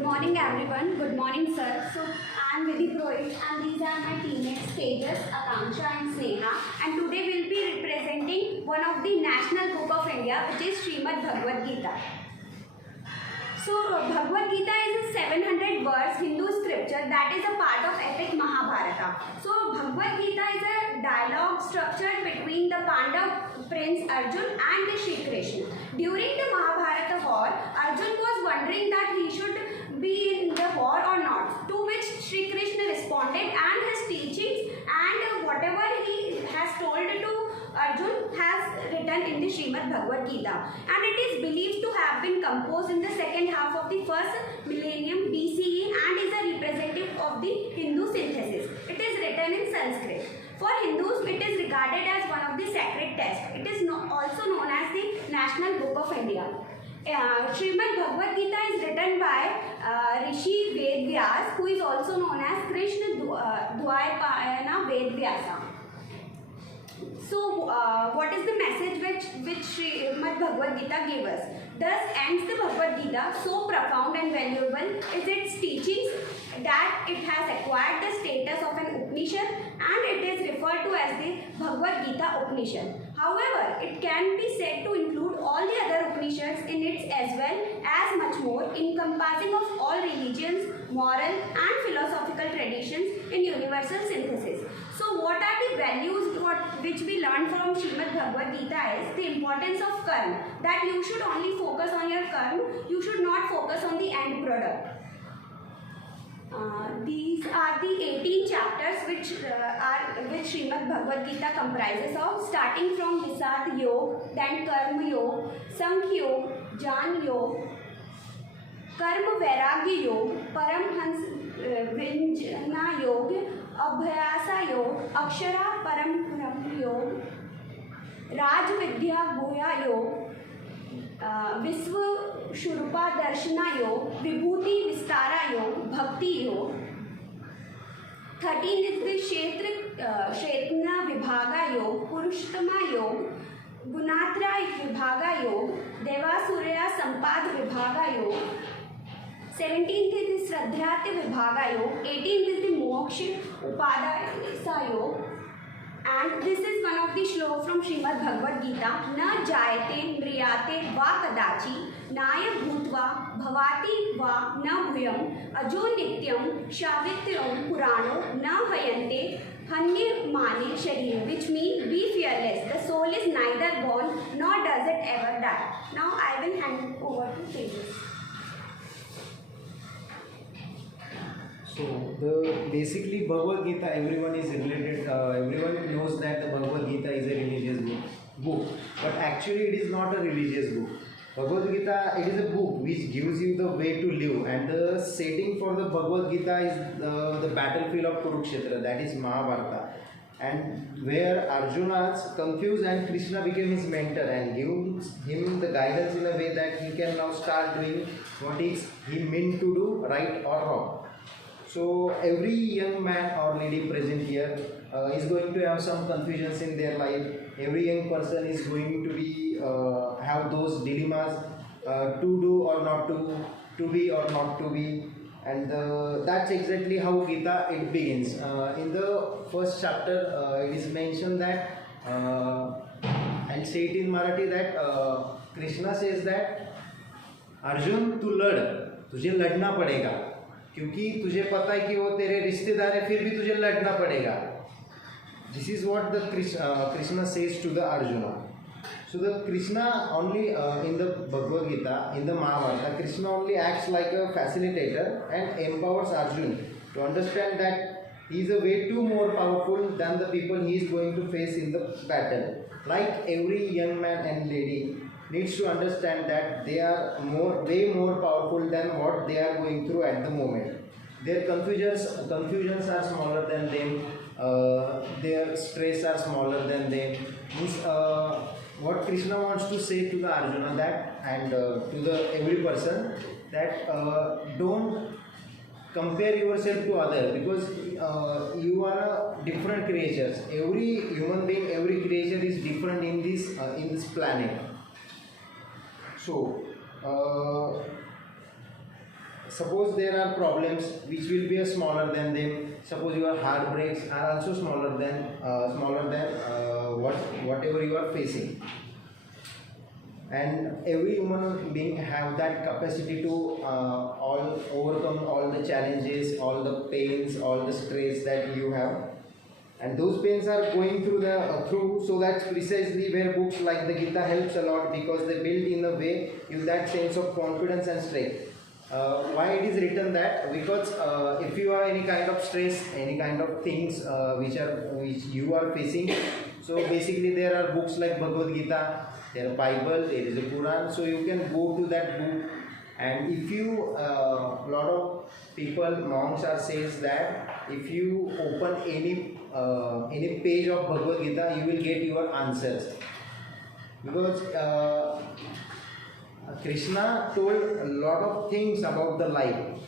Good morning everyone. Good morning sir. So I am Vidhi Prohit and these are my teammates Tejas, Akanksha and Sneha, and today we will be representing one of the national book of India, which is Srimad Bhagavad Gita. So Bhagavad Gita is a 700 verse Hindu scripture that is a part of epic Mahabharata. So Bhagavad Gita is a dialogue structured between the Pandav prince Arjun and the Shri Krishna. During the Mahabharata war, Arjun was wondering that he should be in the war or not, to which Shri Krishna responded, and his teachings and whatever he has told to Arjun has written in the Srimad Bhagavad Gita, and it is believed to have been composed in the second half of the first millennium BCE and is a representative of the Hindu synthesis. It is written in Sanskrit. For Hindus, it is regarded as one of the sacred texts. It is also known as the National Book of India. Srimad Bhagavad Gita is written by Rishi Vedvyas, who is also known as Krishna Dvaipayana Vedvyasa. So, what is the message which Srimad Bhagavad Gita gave us? Thus ends the Bhagavad Gita, so profound and valuable is its teachings that it has acquired the status of an Upanishad and it is referred to as the Bhagavad Gita Upanishad. However, it can be said to include all the other Upanishads in it as well as much more, encompassing of all religions, moral and philosophical traditions in universal synthesis. So what are the values which we learn from Srimad Bhagavad Gita is the importance of karma, that you should only focus on your karma, you should not focus on the end product. These are the 18 chapters which Srimad Bhagavad Gita comprises of, starting from Visad Yoga, then Karma Yoga, Sankhya Yoga, Jnana Yoga, Karma Vairagya Yoga, Paramhans Vinjana Yoga, Abhyasa Yoga, Akshara Param Yoga, Raj Vidya Guhya Yoga, Visva Shurupa Darshana Yoga, Vibhuti Vistara Yoga, Bhakti Yoga. 13 is the Kshetra Vibhaga Yoga, Purushtama Yoga, Gunatra Vibhaga Yoga, Devasurya Sampad Vibhaga Yoga. 17th is the Shraddhati Vibhaga Yoga. 18th is the Moksha Upadayasa Yoga. And this is one of the shlokas from Srimad Bhagavad Gita. Na jayate mriyate va kadachi naya bhutva bhavati va na bhuyam ajo nityam shavityam purano na hayante hanye mane sharir, which means be fearless. The soul is neither born nor does it ever die. Now I will hand over to Tejas. So basically Bhagavad Gita, everyone is related. Everyone knows that the Bhagavad Gita is a religious book, but actually it is not a religious book. Bhagavad Gita, it is a book which gives you the way to live, and the setting for the Bhagavad Gita is the battlefield of Kurukshetra, that is Mahabharata, and where Arjuna is confused and Krishna became his mentor and gives him the guidance in a way that he can now start doing what is he meant to do, right or wrong. So every young man or lady present here is going to have some confusions in their life. Every young person is going to be have those dilemmas to do or not to be or not to be, and that's exactly how Gita it begins. In the first chapter, it is mentioned that I'll say it in Marathi that Krishna says that Arjun, तू लड़, तुझे लड़ना पड़ेगा, क्योंकि तुझे पता है कि वो तेरे रिश्तेदार है, फिर भी तुझे लड़ना पड़ेगा. This is what the Krishna says to the Arjuna. So the Krishna only in the Bhagavad Gita, in the Mahabharata, Krishna only acts like a facilitator and empowers Arjuna to understand that he is a way too more powerful than the people he is going to face in the battle. Like every young man and lady needs to understand that they are way more powerful than what they are going through at the moment. Their confusions are smaller than them. Their stress are smaller than them. What Krishna wants to say to the Arjuna that, and to the every person, that don't compare yourself to others, because you are different creatures. Every human being, every creature is different in this planet. So suppose there are problems which will be smaller than them. Suppose your heartbreaks are also smaller than whatever you are facing. And every human being have that capacity to overcome all the challenges, all the pains, all the stress that you have. And those pains are going through, so that's precisely where books like the Gita helps a lot, because they build in a way you that sense of confidence and strength. Why it is written that? Because if you have any kind of stress, any kind of things which you are facing, so basically there are books like Bhagavad Gita, there are Bible, there is a Quran, so you can go to that book. And if you, lot of people, monks are says that if you open any page of Bhagavad Gita, you will get your answers. Because Krishna told a lot of things about the life,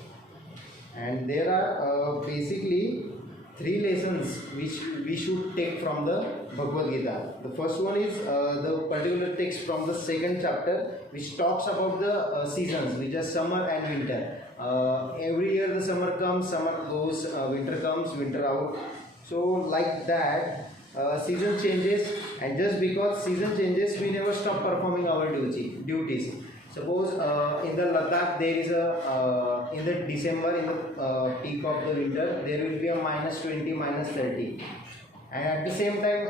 and there are basically 3 lessons which we should take from the Bhagavad Gita. The first one is the particular text from the 2nd chapter, which talks about the seasons, which are summer and winter. Every year the summer comes, summer goes, winter comes, winter out. So like that, season changes, and just because season changes, we never stop performing our duties. Suppose in the Ladakh there is in the December, in the peak of the winter, there will be a -20, -30. And at the same time,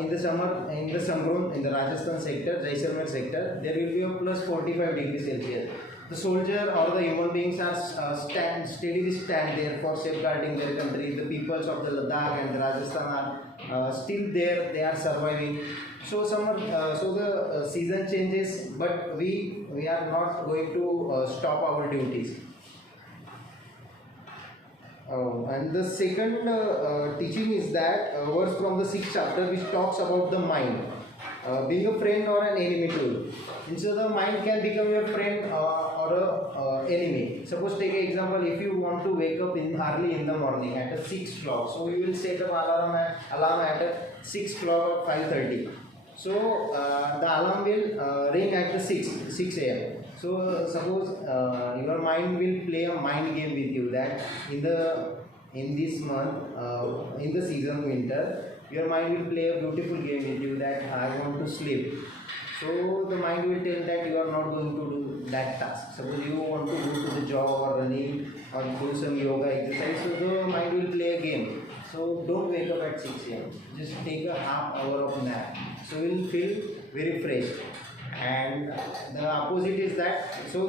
in the summer, in the Rajasthan sector, Jaisalmer sector, there will be a +45 degrees Celsius. The soldier or the human beings are steadily stand there for safeguarding their country. The peoples of the Ladakh and the Rajasthan are still there; they are surviving. So the season changes, but we are not going to stop our duties. And the second teaching is that verse from the 6th chapter, which talks about the mind being a friend or an enemy to you. And so the mind can become your friend or a enemy. Suppose take an example, if you want to wake up early in the morning at 6 o'clock, so you will set up alarm at 6 o'clock or 5:30. So the alarm will ring at the 6 a.m. So suppose your mind will play a mind game with you that in this month, in the season winter, your mind will play a beautiful game with you that I want to sleep. So the mind will tell that you are not going to do that task. Suppose you want to go to the job or running or do some yoga exercise, so the mind will play a game. So don't wake up at 6 a.m. Just take a half hour of nap. So you will feel very fresh. And the opposite is that, so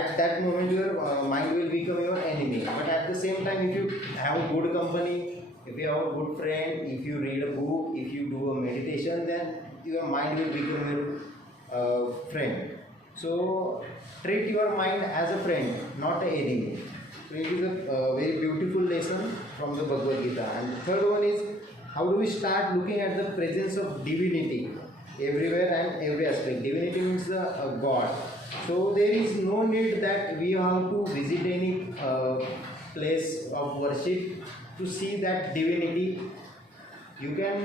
at that moment your mind will become your enemy. But at the same time, if you have a good company, if you have a good friend, if you read a book, if you do a meditation, then your mind will become your friend. So treat your mind as a friend, not an enemy. So it is a very beautiful lesson from the Bhagavad Gita. And the third one is, how do we start looking at the presence of divinity everywhere and every aspect? Divinity means the God. So there is no need that we have to visit any place of worship to see that divinity. You can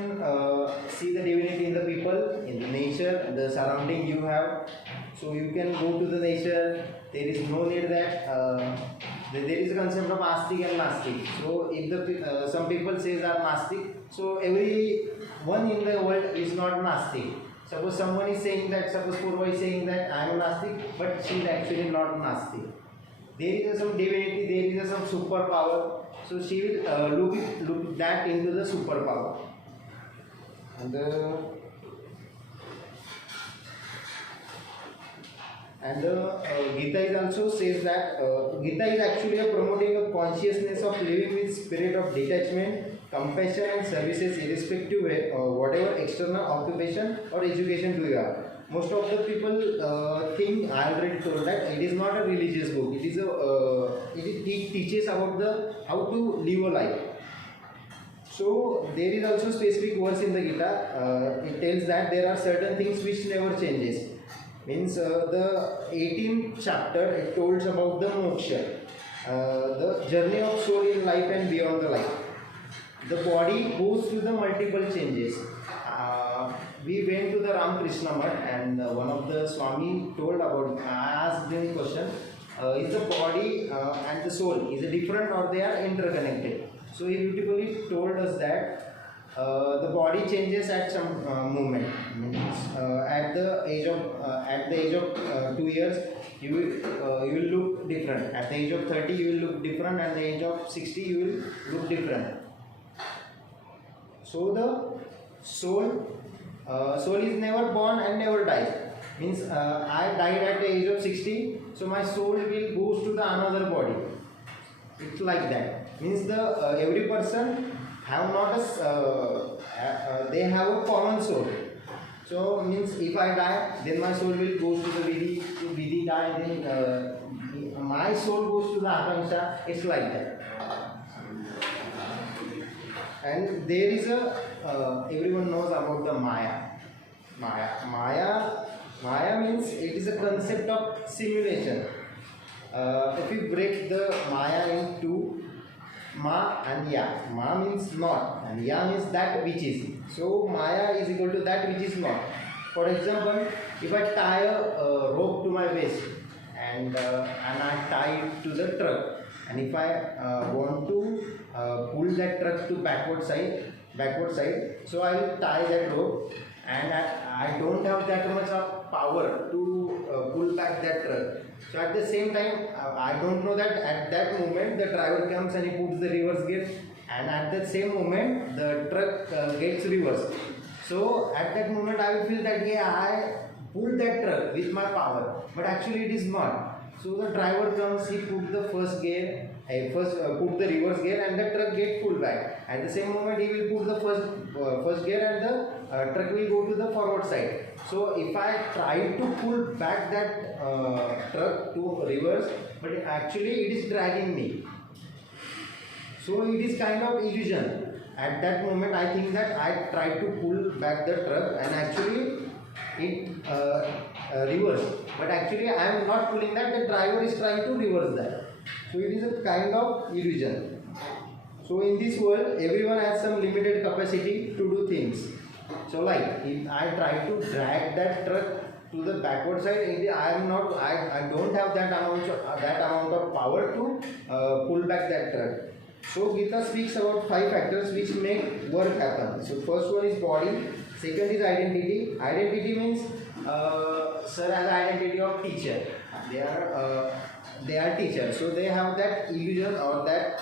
see the divinity in the people, in the nature, the surrounding you have. So you can go to the nature. There is no need that there is a concept of astic and nastic. So if the some people say are nastic, so everyone in the world is not nastic. Suppose someone is saying that, suppose Purva is saying that I am nastic, but she is actually not nastic. There is some divinity, there is some superpower. So she will look that into the superpower. And the Gita is also says that Gita is actually promoting a consciousness of living with spirit of detachment, compassion and services irrespective of whatever external occupation or education do you have. Most of the people think, I already told that it is not a religious book. It teaches about how to live a life. So there is also specific verse in the Gita. It tells that there are certain things which never changes. Means the 18th chapter, it told about the moksha, the journey of soul in life and beyond the life. The body goes through the multiple changes. We went to the Ramakrishna Math, and one of the Swami told about, I asked him a question, is the body and the soul is different or they are interconnected. So he beautifully told us that the body changes at some moment. Means, at the age of 2 years, you will look different. At the age of 30, you will look different. At the age of 60, you will look different. So the soul is never born and never dies. Means I died at the age of 60, so my soul will go to the another body. It's like that. Means the every person have not a they have a common soul. So means if I die, then my soul will go to the Vidhi die, then my soul goes to the Akanksha. It's like that. And there is a everyone knows about the Maya. Maya means it is a concept of simulation. If you break the Maya into Ma and Ya. Ma means not and Ya means that which is. So Maya is equal to that which is not. For example, if I tie a rope to my waist and I tie it to the truck, and if I want to pull that truck to backward side, so I will tie that rope, and I don't have that much of power to pull back that truck. So at the same time, I don't know that at that moment the driver comes and he puts the reverse gear, and at that same moment the truck gets reversed. So at that moment I will feel that yeah, I pulled that truck with my power, but actually it is not. So the driver comes, he put the first gear, put the reverse gear, and the truck gets pulled back. At the same moment he will put the first gear, and the truck will go to the forward side. So if I try to pull back that truck to reverse, but actually it is dragging me. So it is kind of illusion. At that moment I think that I tried to pull back the truck and actually it reversed. But actually I am not pulling that, the driver is trying to reverse that. So it is a kind of illusion. So in this world everyone has some limited capacity to do things. So like if I try to drag that truck to the backward side, I don't have that amount of power to pull back that truck. So Gita speaks about 5 factors which make work happen. So first one is body, second is identity. Identity means sir has identity of teacher. They are teachers, so they have that illusion or that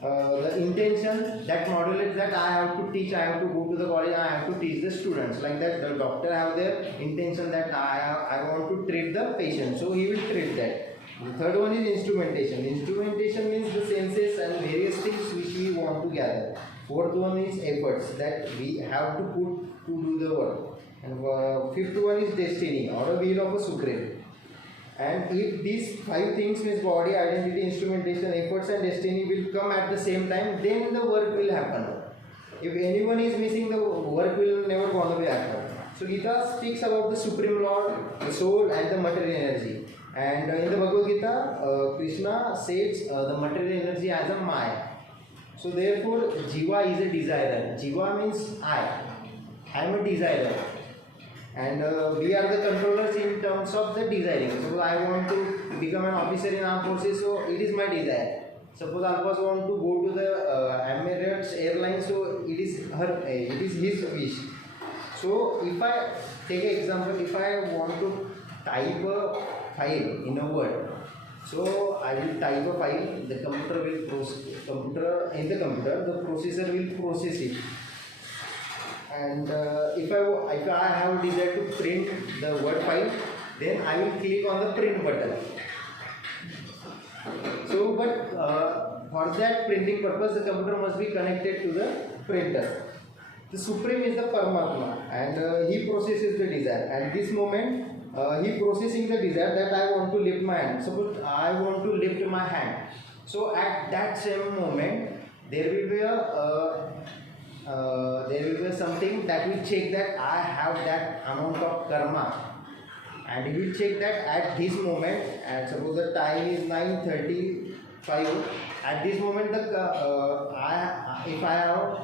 the intention that modulates that I have to teach, I have to go to the college, I have to teach the students. Like that, the doctor have their intention that I want to treat the patient, so he will treat that. The third one is instrumentation. Instrumentation means the senses and various things which we want to gather. Fourth one is efforts that we have to put to do the work. And fifth one is destiny or a will of a supreme. And if these 5 things means body, identity, instrumentation, efforts and destiny will come at the same time, then the work will happen. If anyone is missing, the work will never gonna be happen. So Gita speaks about the Supreme Lord, the soul and the material energy. And in the Bhagavad Gita, Krishna says the material energy as a Maya. So therefore, Jiva is a desire. Jiva means I am a desire. And we are the controllers in terms of the desiring. Suppose I want to become an officer in armed forces, so it is my desire. Suppose Alphas want to go to the Emirates airline, so it is his wish. So if I take an example, if I want to type a file in a word, so I will type a file. The computer will the processor will process it. And if I have a desire to print the word file, then I will click on the print button. So, but for that printing purpose, the computer must be connected to the printer. The Supreme is the Paramatma, and he processes the desire. At this moment, he processing the desire that I want to lift my hand. Suppose I want to lift my hand. So at that same moment, there will be something that will check that I have that amount of karma, and he will check that at this moment. And suppose the time is 9:35. At this moment, if I have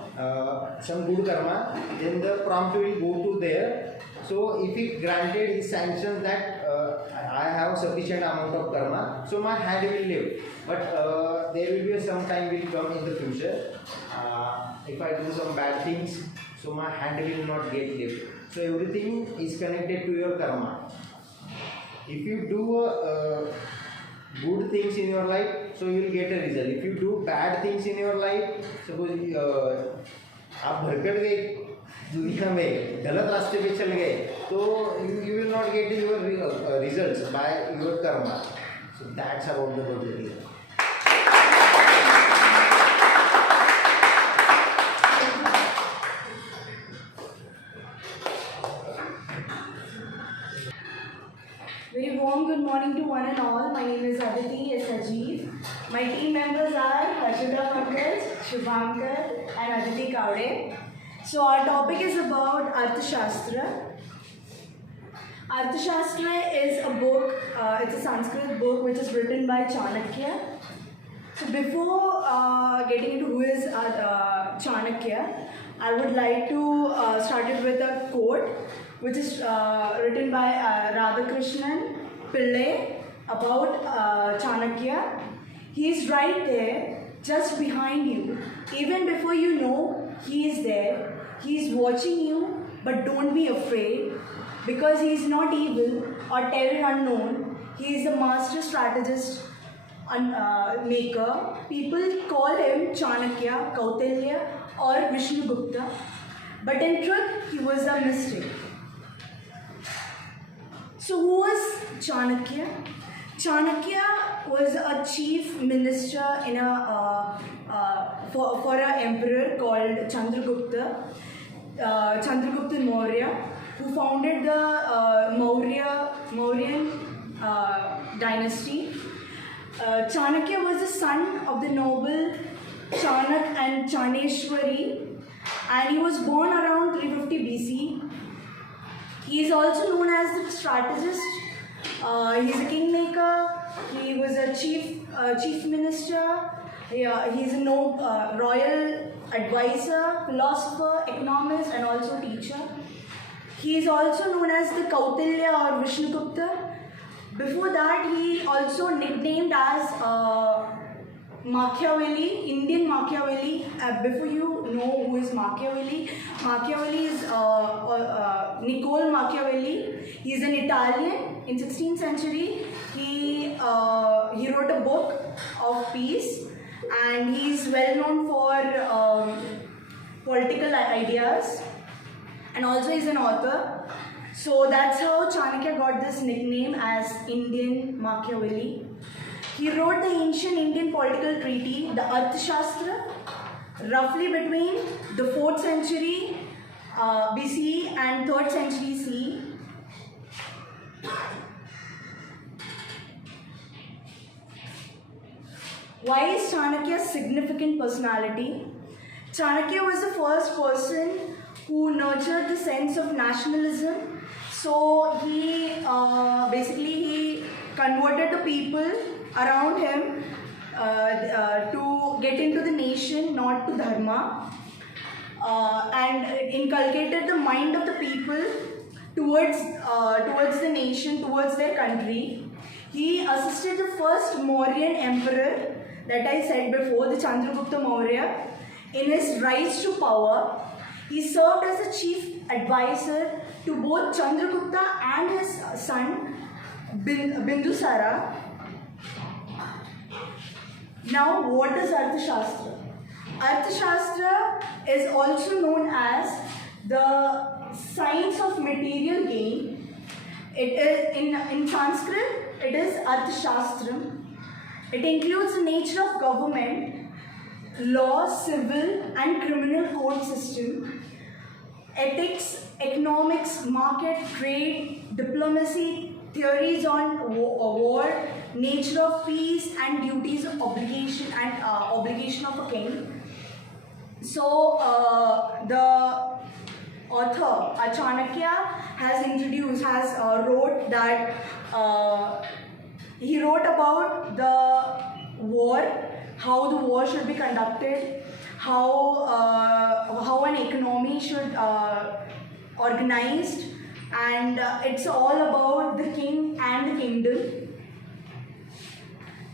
some good karma, then the prompt will go to there. So if he granted, he sanctions that I have sufficient amount of karma, so my hand will live. But there will be some time will come in the future. If I do some bad things, so my hand will not get lived. So everything is connected to your karma. If you do good things in your life, so you will get a result. If you do bad things in your life, suppose आप भरकट गए दुनिया में, गलत रास्ते पे चल गए, तो you will not get your results by your karma. So that's about the Bhagavad Gita. Very warm good morning to one and all. My name is Aditya, Yashraj. My team members are Harshada Pankaj, Shubhankar and Aditya Kaude. So our topic is about Arthshastra. Arthshastra is a book, it's a Sanskrit book which is written by Chanakya. So before getting into who is Chanakya, I would like to start it with a quote which is written by Radhakrishnan Pillai about Chanakya. He is right there, just behind you. Even before you know he is there, he is watching you, but don't be afraid because he is not evil or terror unknown. He is the master strategist maker. People call him Chanakya, Kautilya or Vishnugupta, but in truth he was a mystic. So who was Chanakya? Chanakya was a chief minister in for an emperor called Chandragupta Maurya, who founded the Mauryan dynasty. Chanakya was the son of the noble Chanak and Chaneshwari, and he was born around 350 BC. He is also known as the strategist. He is a kingmaker. He was a chief minister. He is a royal advisor, philosopher, economist, and also teacher. He is also known as the Kautilya or Vishnugupta. Before that, he also nicknamed as Machiavelli, Indian Machiavelli. Before you know who is Machiavelli, Machiavelli is Niccolo Machiavelli. He is an Italian in 16th century. He wrote a book of peace, and he is well known for political ideas, and also is an author. So that's how Chanakya got this nickname as Indian Machiavelli. He wrote the ancient Indian political treaty, the Arthshastra, roughly between the 4th century BCE and 3rd century CE. Why is Chanakya a significant personality? Chanakya was the first person who nurtured the sense of nationalism. So he basically converted the people around him to get into the nation, not to dharma, and inculcated the mind of the people towards the nation, towards their country. He assisted the first Mauryan emperor that I said before, the Chandragupta Maurya, in his rise to power. He served as a chief advisor to both Chandragupta and his son Bindusara. Now, what is Arthashastra? Arthashastra is also known as the science of material gain. It is in Sanskrit, it is Arthashastram. It includes the nature of government, law, civil and criminal code system, ethics, economics, market, trade, diplomacy, theories on war, nature of peace and duties of obligation and obligation of a king. So the author Chanakya has wrote that he wrote about the war, how the war should be conducted, how an economy should organized, and it's all about the king and the kingdom.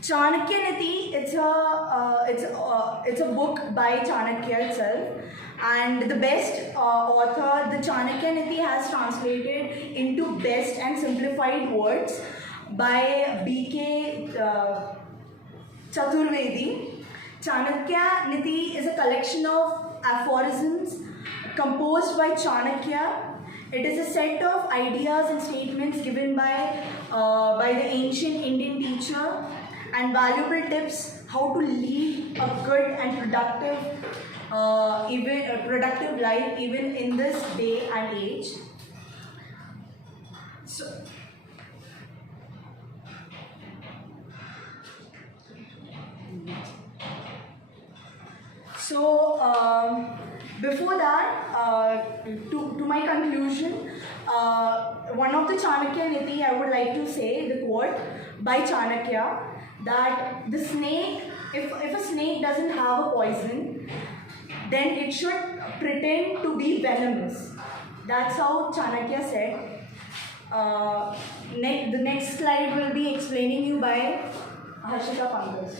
Chanakya Niti, it's a book by Chanakya itself, and the best author, the Chanakya Niti has translated into best and simplified words by B.K. Chaturvedi. Chanakya Niti is a collection of aphorisms composed by Chanakya. It is a set of ideas and statements given by the ancient Indian teacher, and valuable tips how to lead a good and productive life even in this day and age. So, before that, to my conclusion, one of the Chanakya Niti, I would like to say the quote by Chanakya that the snake, if a snake doesn't have a poison, then it should pretend to be venomous. That's how Chanakya said. The next slide will be explaining you by Harshita Pankaj.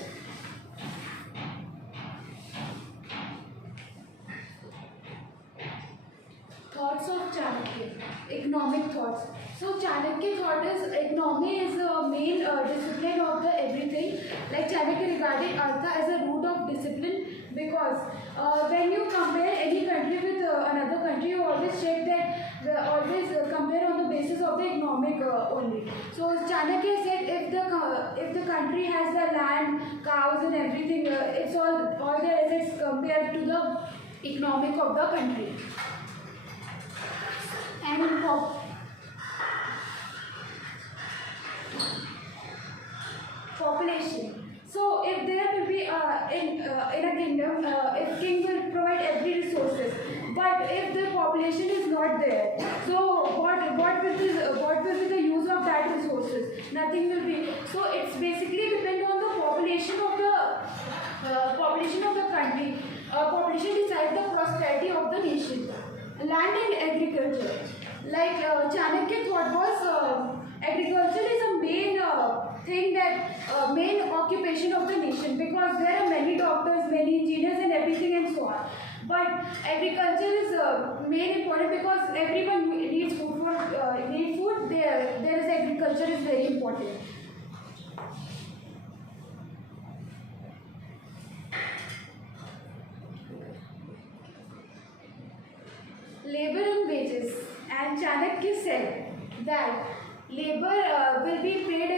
Thoughts of Chanakya, economic thoughts. So Chanakya thought is economy is the main discipline of the everything. Like Chanakya regarded Artha as a root of discipline, because when you compare any country with another country, you always check that always compare on the basis of the economic only. So Chanakya said if the country has the land, cows and everything, it's all their assets compared to the economic of the country. And population. So if there will be in a kingdom, if king will provide every resources, but if the population is not there, so what will be the use of that resources? Nothing will be. So it's basically depend on the population of the country. Population decides the prosperity of the nation. Land and agriculture. Like Chanakya thought was agriculture is a main thing that main occupation of the nation, because there are many doctors, many engineers and everything and so on. But agriculture is main important because everyone needs food. Need food. There is agriculture is very important. Labor and wages. And Chanakya said that labor will be paid,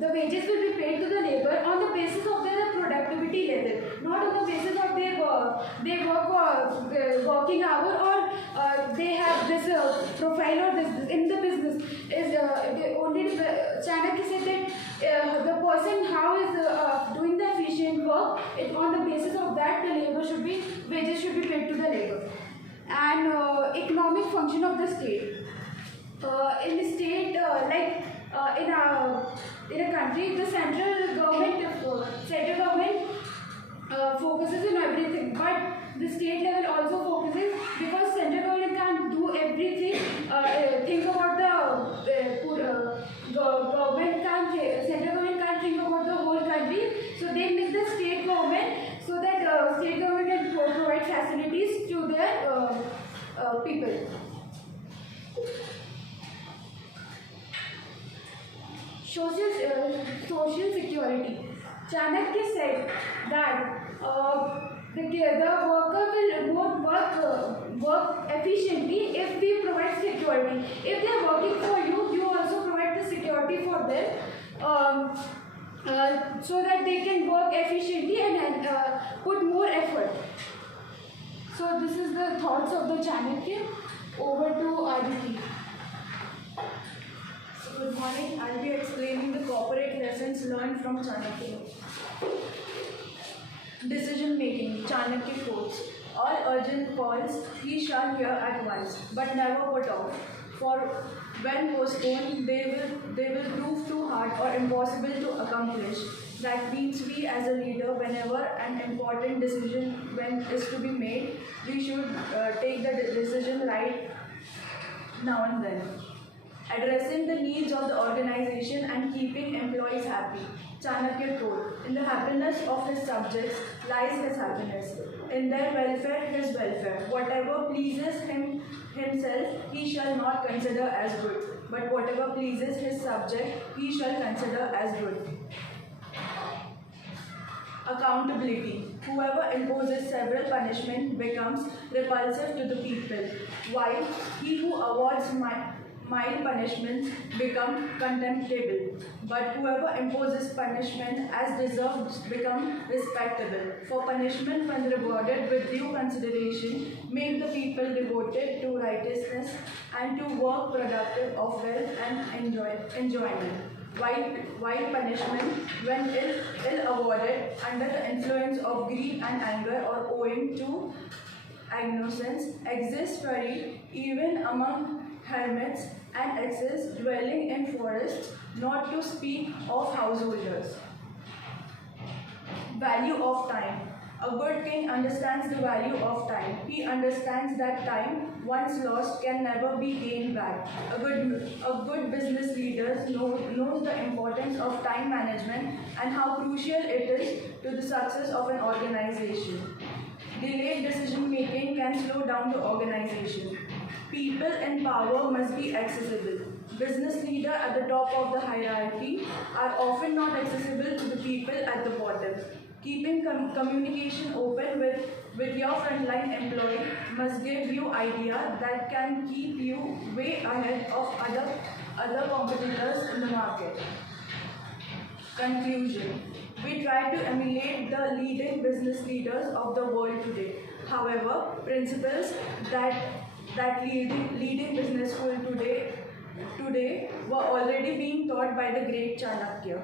the wages will be paid to the labor on the basis of their productivity level, not on the basis of their working hour, or they have this profile or this in the business. Is only Chanakya said that the person how is doing the efficient work, on the basis of that the wages should be paid to the labor. And economic function of the state. In the state, in a country, the central government focuses on everything, but the state level also focuses, because central government can't do everything. Think about central government can't think about the whole country, so they make the state government so that state government can provide facilities to their people. Social security. Chanakya said that the worker will not work efficiently if we provide security. If they are working for you, you also provide the security for them, so that they can work efficiently and put more effort. So this is the thoughts of the Chanakya. Over to Aditya. Good morning. I'll be explaining the corporate lessons learned from Chanakya. Decision making. Chanakya quotes: all urgent calls he shall hear at once, but never put off. For when postponed, they will prove too hard or impossible to accomplish. That means we as a leader, whenever an important decision is to be made, we should take the decision right now and then. Addressing the needs of the organization and keeping employees happy. Chanakya told, in the happiness of his subjects lies his happiness. In their welfare, his welfare. Whatever pleases himself, he shall not consider as good. But whatever pleases his subject, he shall consider as good. Accountability. Whoever imposes several punishments becomes repulsive to the people, while he who awards mild punishments become contemptible. But whoever imposes punishment as deserved become respectable. For punishment, when rewarded with due consideration, make the people devoted to righteousness and to work productive of wealth and enjoyment. While punishment, when ill awarded, under the influence of greed and anger or owing to ignorance, exists fury even among hermits and excess dwelling in forests, not to speak of householders. Value of time. A good king understands the value of time. He understands that time, once lost, can never be gained back. A good business leader knows the importance of time management and how crucial it is to the success of an organization. Delayed decision making can slow down the organization. People in power must be accessible. Business leaders at the top of the hierarchy are often not accessible to the people at the bottom. Keeping communication open with your frontline employee must give you ideas that can keep you way ahead of other competitors in the market. Conclusion. We try to emulate the leading business leaders of the world today. However, principles that leading business school today were already being taught by the great Chanakya.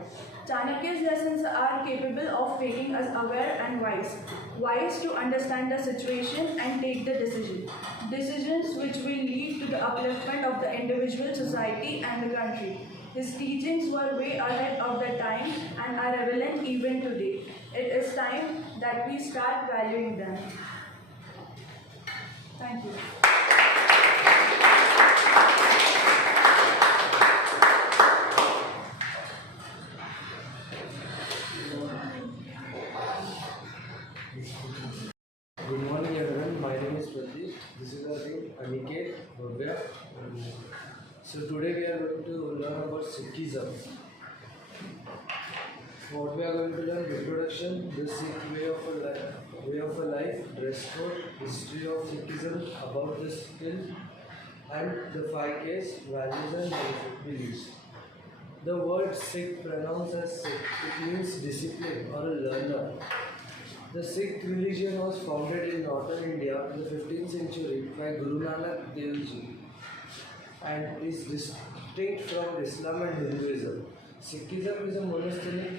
Chanakya's lessons are capable of making us aware and wise. Wise to understand the situation and take the decision. Decisions which will lead to the upliftment of the individual, society and the country. His teachings were way ahead of their time and are relevant even today. It is time that we start valuing them. Thank you. Good morning everyone, my name is Pratik. This is our team Aniket, Bhavya. So today we are going to learn about Sikhism. What we are going to learn: reproduction, the Sikh way of a life, dress code, history of Sikhism, about the skill, and the 5 Ks, values and beliefs. The word Sikh, pronounced as Sikh, it means discipline or a learner. The Sikh religion was founded in northern India in the 15th century by Guru Nanak Dev Ji and is distinct from Islam and Hinduism. Sikhism is a monastic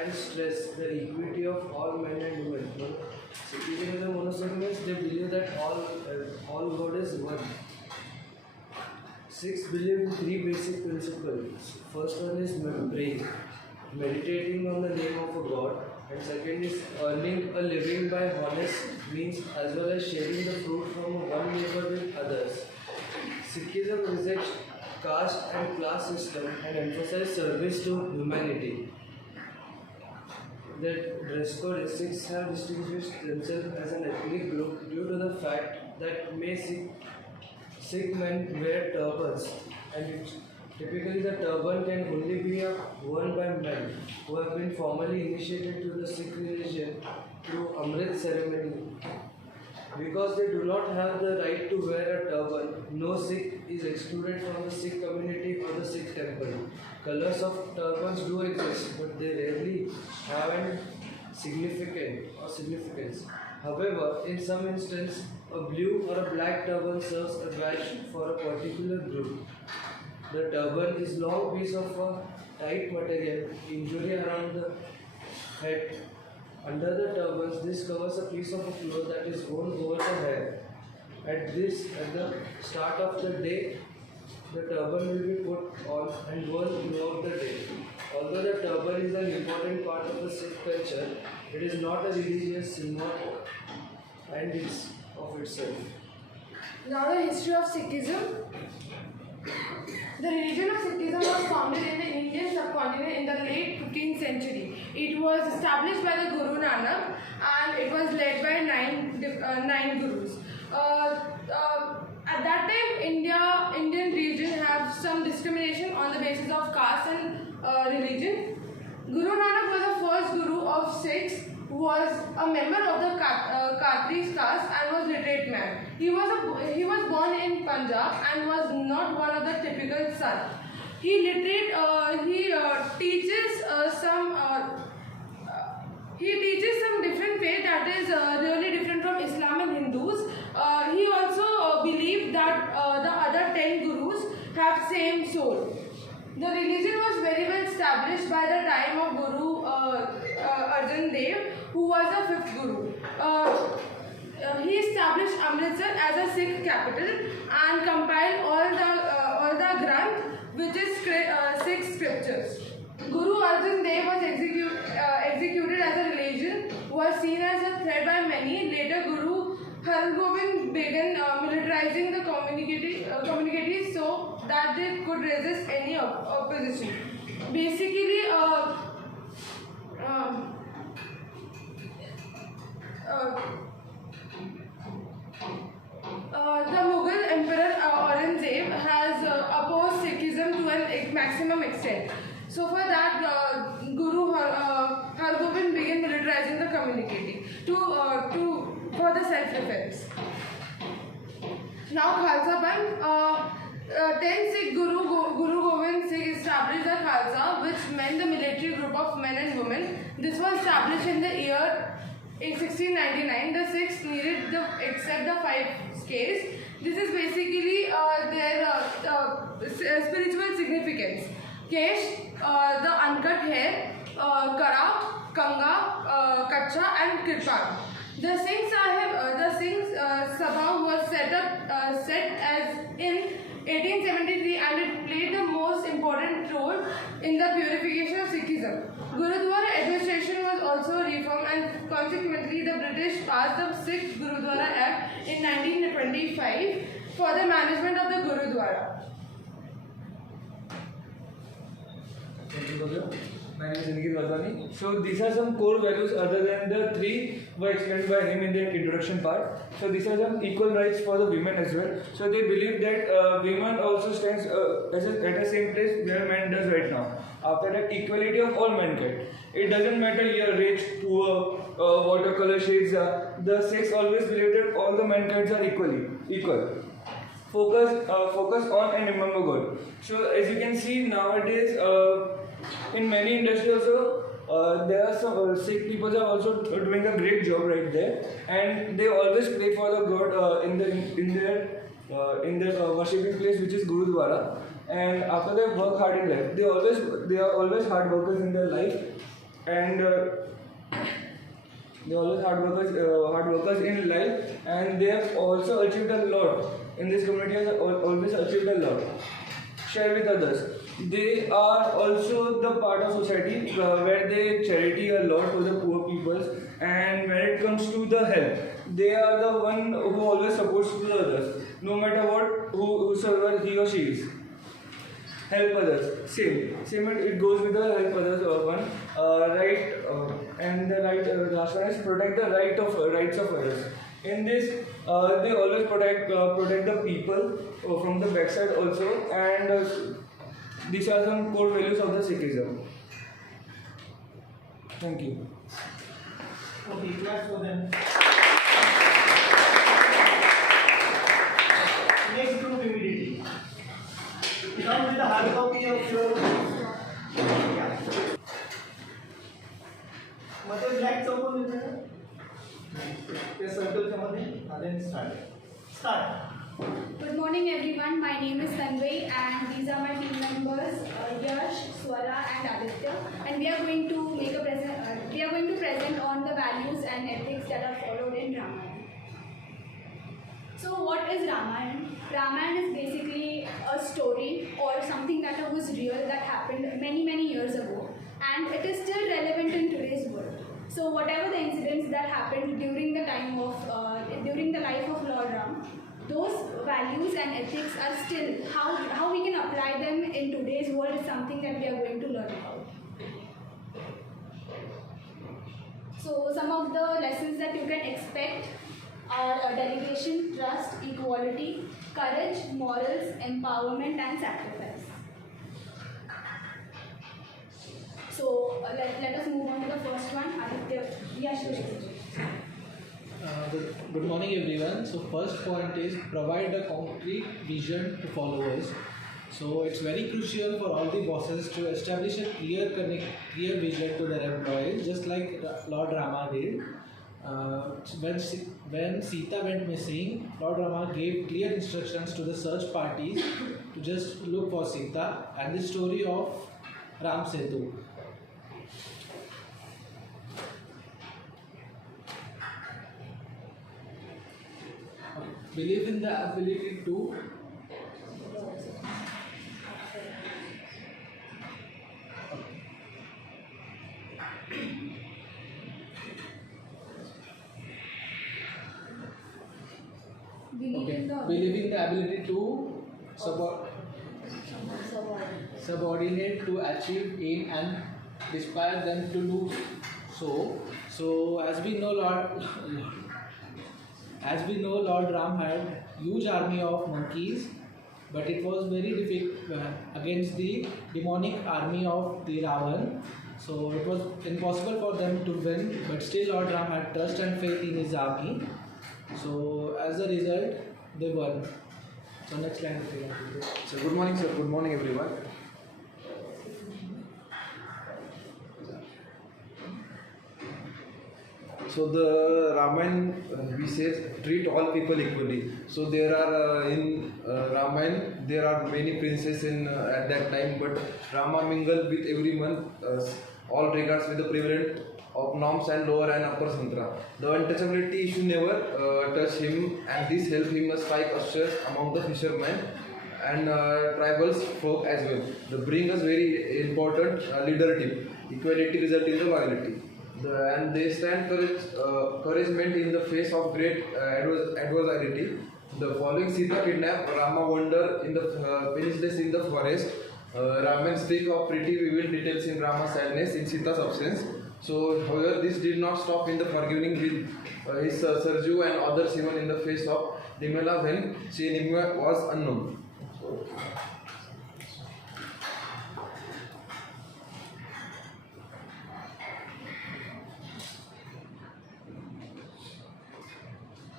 and stress the equity of all men and women. Sikhism is a monastic means they believe that all God is one. Sikhs believe in 3 basic principles. First one is praying, meditating on the name of a God. And second is earning a living by honest means as well as sharing the fruit from one neighbor with others. Sikhism rejects caste and class system and emphasizes service to humanity. The dress code is Sikhs have distinguished themselves as an ethnic group due to the fact that Sikh men wear turbans, and typically the turban can only be worn by men who have been formally initiated to the Sikh religion through Amrit ceremony. Because they do not have the right to wear a turban, no Sikh is excluded from the Sikh community or the Sikh temple. Colors of turbans do exist, but they rarely have any significance. However, in some instances, a blue or a black turban serves a badge for a particular group. The turban is long piece of a tight material, usually around the head. Under the turbans, this covers a piece of a cloth that is worn over the hair. At the start of the day, the turban will be put on and worn throughout the day. Although the turban is an important part of the Sikh culture, it is not a religious symbol and it's of itself. Now the history of Sikhism. The religion of Sikhism was founded in the Indian subcontinent in the late 15th century. It was established by the Guru Nanak and it was led by nine gurus. At that time, Indian region have some discrimination on the basis of caste and religion. Guru Nanak was the first guru of Sikhs who was a member of the Khatri caste and was literate man. He was born in Punjab and was not one of the typical sons. He teaches some different faith that is really different from Islam and Hindus. He also believed that the other 10 gurus have same soul. The religion was very well established by the time of Guru Arjan Dev, who was the 5th guru. He established Amritsar as a Sikh capital and compiled all the Granth, which is Sikh scriptures. Guru Arjan Dev was executed as a religion, was seen as a threat by many. Later, Guru Hargobind began militarizing the communities so that they could resist any opposition. Basically, the Mughal Emperor Aurangzeb has opposed Sikhism to a maximum extent. So for that, Guru Hargobind began militarizing the community for the self-defense. Now Khalsa Panth. 10 Sikh Guru Gobind Singh established the Khalsa, which meant the military group of men and women. This was established in the year 1699. The Sikhs needed accept the 5 scales. This is basically their spiritual significance. Kesh, the uncut hair, Kara, Kanga, Kacha and Kirpan. The Singh Sabha was set as in 1873 and it played the most important role in the purification of Sikhism. Gurudwara administration was also reformed and consequently the British passed the 6th Gurudwara Act in 1925 for the management of the Gurudwara. My name is Aniket Wadhwani. So these are some core values other than the 3 were explained by him in the introduction part. So these are some equal rights for the women as well. So they believe that women also stands at the same place where man does right now. After that, equality of all mankind. It doesn't matter you're rich, poor, watercolor shades. The Sikhs always believe that all the mankind are equal. Focus on and remember God. So as you can see nowadays, in many industries also, there are some Sikh people are also doing a great job right there, and they always pray for the God in their worshipping place, which is Gurudwara. And after they work hard in life, they are always hard workers in their life, and they are always hard workers in life, and they have also achieved a lot in this community. Has always achieved a lot. Share with others. They are also the part of society where they charity a lot to the poor peoples, and when it comes to the help, they are the one who always supports to the others, no matter what, whosoever he or she is. Help others. Same it goes with the help others one. And the right, the last one is protect the rights of others. In this, they always protect the people from the backside also, and these are some core values of the Sikhism. Thank you. Okay, class for them. Next group immediately. Come with the hard copy of your. Madhav, black circle with the. Yes, circle come on. Then start. Good morning everyone, my name is Tanvayee and these are my team members Yash, Swara and Aditya, and we are going to present on the values and ethics that are followed in Ramayana. So what is Ramayana? Ramayana is basically a story or something that was real that happened many years ago, and it is still relevant in today's world. So whatever the incidents that happened during the life of Lord Ram, those values and ethics are still, how we can apply them in today's world is something that we are going to learn about. So some of the lessons that you can expect are delegation, trust, equality, courage, morals, empowerment and sacrifice. So let us move on to the first one. Aditya, Yashraj. Good morning everyone. So first point is provide a concrete vision to followers. So it's very crucial for all the bosses to establish a clear vision to their employees, just like Lord Rama did. When Sita went missing, Lord Rama gave clear instructions to the search parties to just look for Sita, and the story of Ram Setu. Believe in the ability to believe in the ability to subordinate to achieve aim and inspire them to do so. So as we know, Lord Ram had huge army of monkeys, but it was very difficult against the demonic army of the Ravan. So it was impossible for them to win, but still Lord Ram had trust and faith in his army. So as a result, they won. So next line. So good morning, sir. Good morning, everyone. So the Ramayana, we say treat all people equally. So there are in Ramayana there are many princes in at that time, but Rama mingled with everyone, all regards with the prevalent of norms and lower and upper santra. The untouchability issue never touched him, and this helped him strike ushers among the fishermen and tribal folk as well. The bring us very important leadership. Equality result in the loyalty. And they stand encouragement in the face of great adversity. The following Sita kidnap, Rama wander in the peninsulas in the forest. Raman speak of pretty vivid details in Rama's sadness in Sita's absence. So, however, this did not stop in the forgiving with his Sarju and others even in the face of Nimala when she was unknown.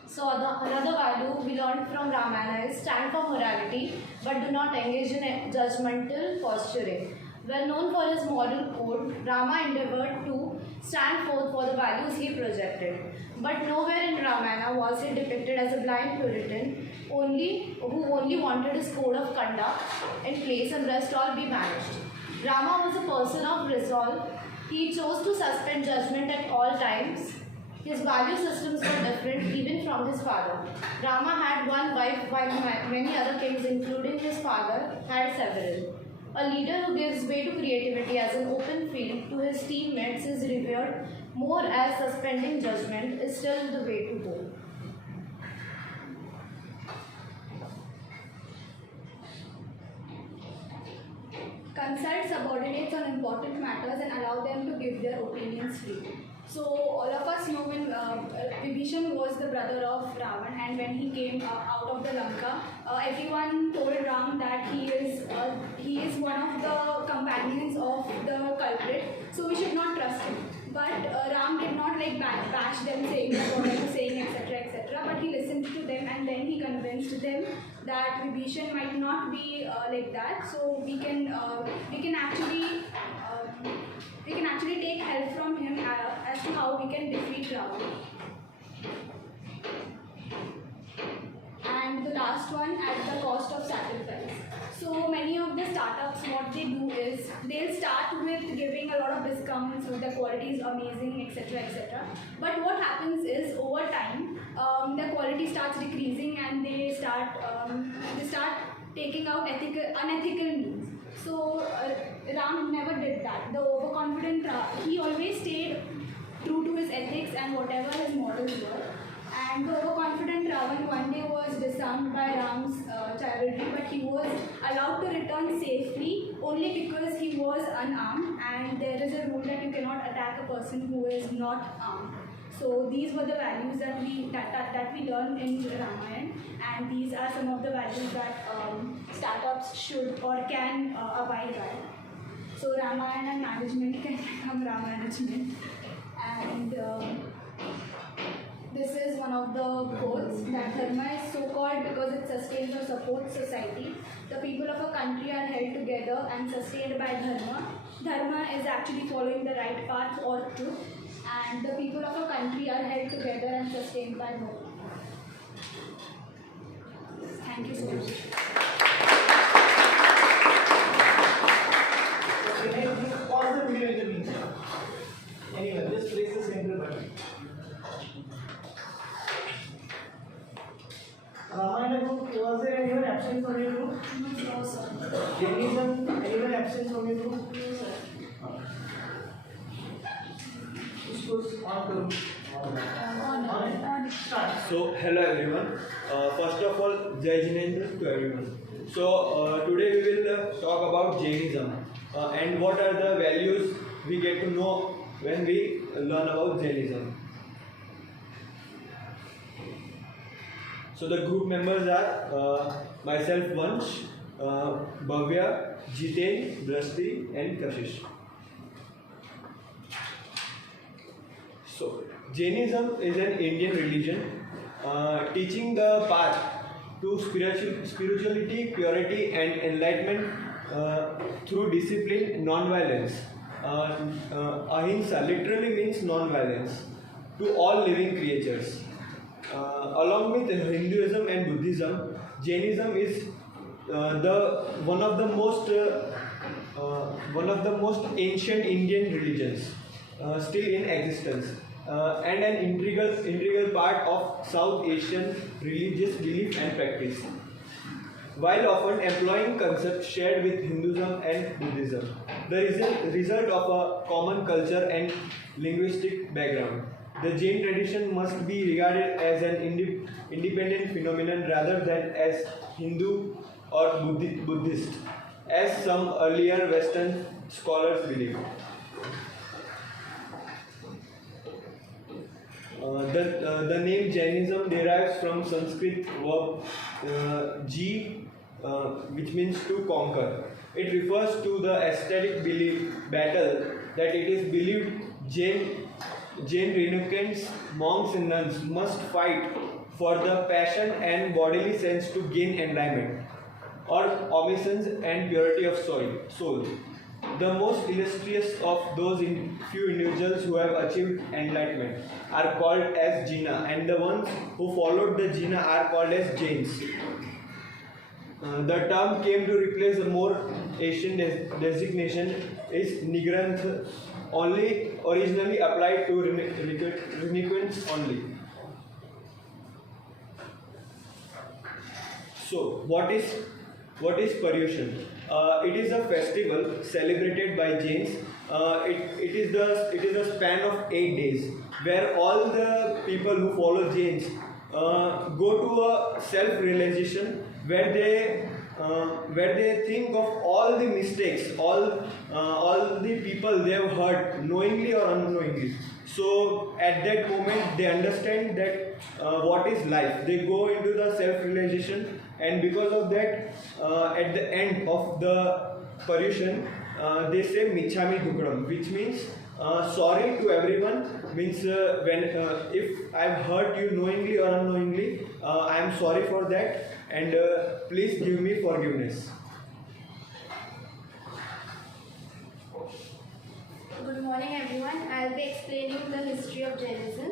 So another value we learned from Ramayana is stand for morality but do not engage in judgmental posturing. Well known for his moral code, Rama endeavored to stand forth for the values he projected. But nowhere in Ramayana was he depicted as a blind Puritan who only wanted his code of conduct in place and rest all be banished. Rama was a person of resolve. He chose to suspend judgment at all times. His value systems were different even from his father. Rama had one wife while many other kings, including his father, had several. A leader who gives way to creativity as an open field to his teammates is revered more as suspending judgment is still the way to go. Consult subordinates on important matters and allow them to give their opinions freely. So all of us know when Vibhishan was the brother of Ravan, and when he came out of the Lanka, everyone told Ram that he is one of the companions of the culprit, so we should not trust him. But Ram did not bash them, saying what they were saying, etc., etc. But he listened to them, and then he convinced them that Vibhishan might not be like that. So we can actually take help from him as to how we can defeat Ravan. And the last one, at the cost of sacrifice. So many of the startups, what they do is they'll start with giving a lot of discounts, so the quality is amazing, etc., etc. But what happens is over time, the quality starts decreasing, and they start taking out unethical means. So Ram never did that. The overconfident, he always stayed true to his ethics and whatever his models were. And the overconfident Ravan one day was disarmed by Ram's chivalry, but he was allowed to return safely only because he was unarmed, and there is a rule that you cannot attack a person who is not armed. So these were the values that we learned in Ramayana, and these are some of the values that startups should or can abide by. So Ramayana management can become Ramanagement, and this is one of the quotes that dharma is so called because it sustains or supports society. The people of a country are held together and sustained by dharma. Dharma is actually following the right path or truth, and the people of a country are held together and sustained by dharma. Thank you so much. Pause the video in the meantime. Anyway, just press the center button. Ramayana group, was there anyone absent from your group? No, sir. Jainism, anyone absent from your group? No, sir. On. Start. So, hello everyone. First of all, Jai Jinendra to everyone. So, today we will talk about Jainism and what are the values we get to know when we learn about Jainism. So, the group members are myself, Vansh, Bhavya, Jiten, Drashti, and Kashish. So, Jainism is an Indian religion teaching the path to spirituality, purity, and enlightenment through discipline, non-violence. Ahimsa literally means non-violence to all living creatures. Along with Hinduism and Buddhism, Jainism is one of the most ancient Indian religions still in existence. And an integral part of South Asian religious belief and practice, while often employing concepts shared with Hinduism and Buddhism. The result of a common culture and linguistic background. The Jain tradition must be regarded as an independent phenomenon rather than as Hindu or Buddhist, as some earlier Western scholars believe. The name Jainism derives from Sanskrit verb ji, which means to conquer. It refers to the aesthetic battle that it is believed Jain renunciants, monks and nuns must fight for the passion and bodily sense to gain enlightenment, or omniscience and purity of soul. The most illustrious of those few individuals who have achieved enlightenment are called as Jina, and the ones who followed the Jina are called as Jains. The term came to replace a more Asian designation is Nigranth, only originally applied to renunciants only. So, what is Paryushan? It is a festival celebrated by Jains. It is a span of 8 days where all the people who follow Jains go to a self-realization where they think of all the mistakes, all the people they have hurt knowingly or unknowingly. So at that moment they understand that what is life. They go into the self-realization, and because of that, at the end of the Paryushan, they say Michhami Dukram, which means sorry to everyone. Means if I have hurt you knowingly or unknowingly, I am sorry for that, and please give me forgiveness. Good morning everyone. I will be explaining the history of Jainism.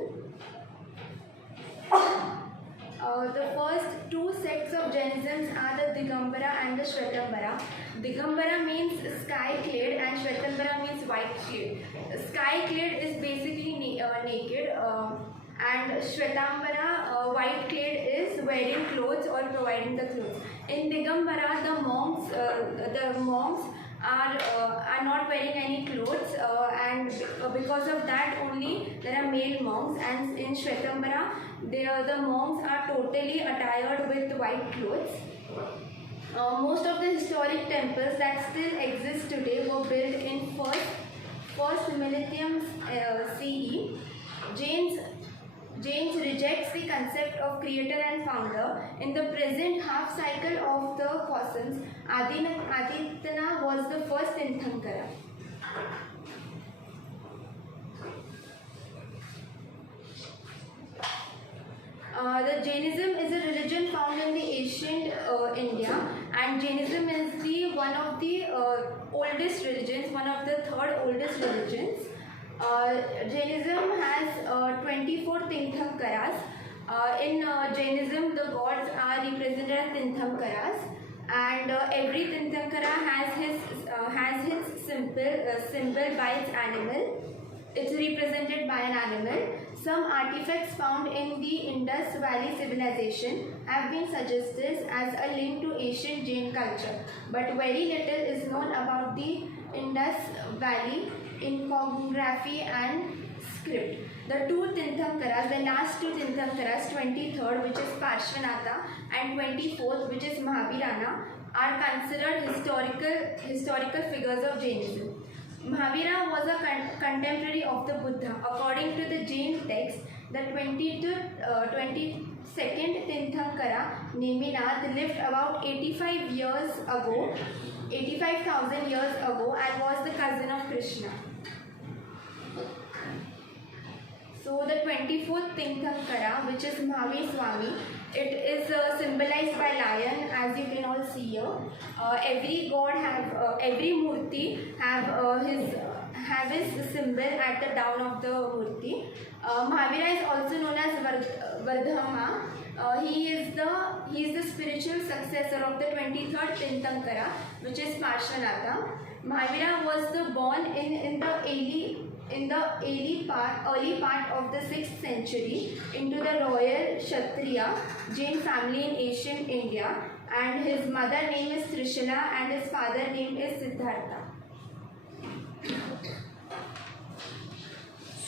The first two sects of Jainism are the Digambara and the Shvetambara. Digambara means sky-clad and Shvetambara means white-clad. Sky-clad is basically naked, and Shvetambara, white-clad, is wearing clothes or providing the clothes. In Digambara, the monks are not wearing any clothes, and because of that only there are male monks, and in Shvetambara the monks are totally attired with white clothes. Most of the historic temples that still exist today were built in first millennium CE. Jains rejects the concept of creator and founder. In the present half cycle of the cosmos, Aditya was the first Tirthankara. The Jainism is a religion found in the ancient India, and Jainism is the one of the oldest religions, one of the third oldest religions. Jainism has 24 Tirthankaras. In Jainism, the gods are represented as Tirthankaras, and every Tirthankara has his symbol by its animal. It's represented by an animal. Some artifacts found in the Indus Valley civilization have been suggested as a link to ancient Jain culture, but very little is known about the Indus Valley iconography and script. The two Tirthankaras, the last two Tirthankaras, 23rd, which is Parshvanatha, and 24th, which is Mahabharata, are considered historical figures of Jainism. Mahavira was a contemporary of the Buddha. According to the Jain text, the 22nd Tirthankara, Neminath, lived about 85,000 years ago, and was the cousin of Krishna. So the 24th Tirthankara, which is Mahavir Swami, it is symbolized by lion, as you can all see here. Every god every murti have his symbol at the down of the murti. Mahavira is also known as Vardhama. He is the spiritual successor of the 23rd Tirthankara, which is Parshvanatha. Mahavira was born in the early part of the 6th century into the royal Kshatriya Jain family in ancient India, and his mother name is Trishula and his father name is Siddhartha.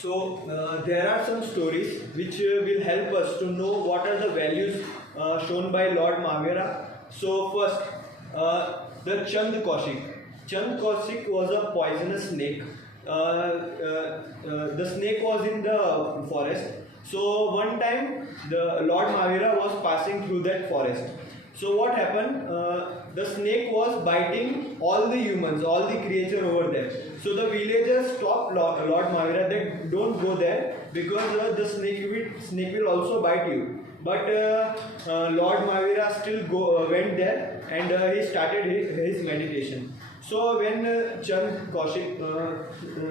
So there are some stories which will help us to know what are the values shown by Lord Mahavira. So first, the Chand Kaushik. Chand Kaushik was a poisonous snake. The snake was in the forest. So one time the Lord Mahavira was passing through that forest. So what happened? The snake was biting all the humans, all the creatures over there. So the villagers stopped Lord Mahavira that don't go there because the snake will also bite you. But Lord Mahavira still went there, and he started his meditation. So when Chand Kaushik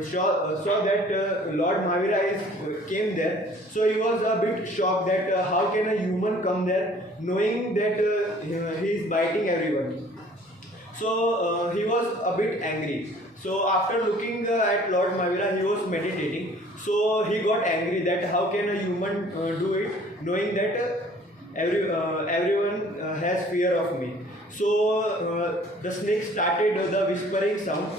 saw that Lord Mahavira came there, so he was a bit shocked that how can a human come there knowing that he is biting everyone. So he was a bit angry. So after looking at Lord Mahavira, he was meditating. So he got angry that how can a human do it knowing that everyone has fear of me. So the snake started the whispering sound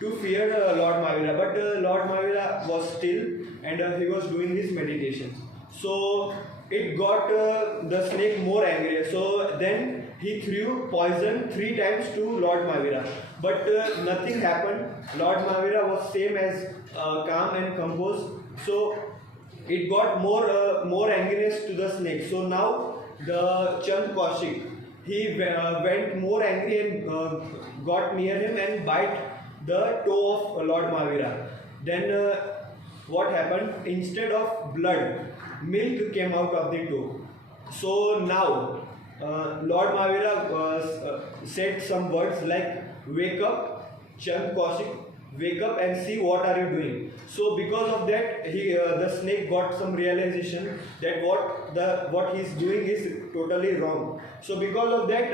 to fear Lord Mahavira, but Lord Mahavira was still and he was doing his meditation. So it got the snake more angry. So then he threw poison 3 times to Lord Mahavira, but nothing happened. Lord Mahavira was same as calm and composed. So it got more angriness to the snake. So now the Chand Kaushik, he went more angry and got near him and bite the toe of Lord Mahavira. Then what happened? Instead of blood, milk came out of the toe. So now Lord Mahavira said some words like, "Wake up, Chand Kaushik, wake up and see what are you doing." So because of that, the snake got some realization that what he is doing is totally wrong. So because of that,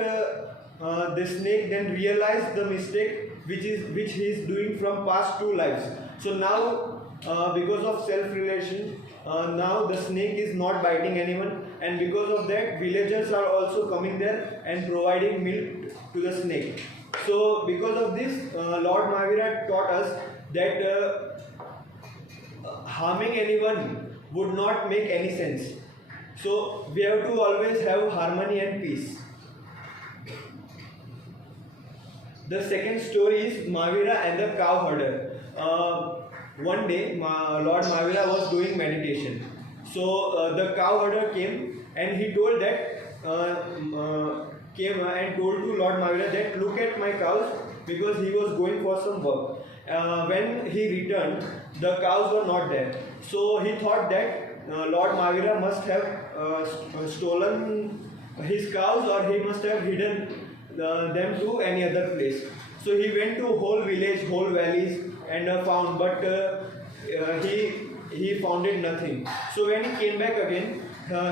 the snake then realized the mistake which he is doing from past 2 lives. So now because of self-realization, now the snake is not biting anyone, and because of that, villagers are also coming there and providing milk to the snake. So because of this, Lord Mahavira taught us that harming anyone would not make any sense. So we have to always have harmony and peace. The second story is Mahavira and the cow herder. One day, Lord Mahavira was doing meditation. So the cow herder came and he told that came and told to Lord Mahavira that look at my cows, because he was going for some work. When he returned, the cows were not there. So he thought that Lord Mahavira must have stolen his cows, or he must have hidden them to any other place. So he went to whole village, whole valleys, and found, but he found it nothing. So when he came back again,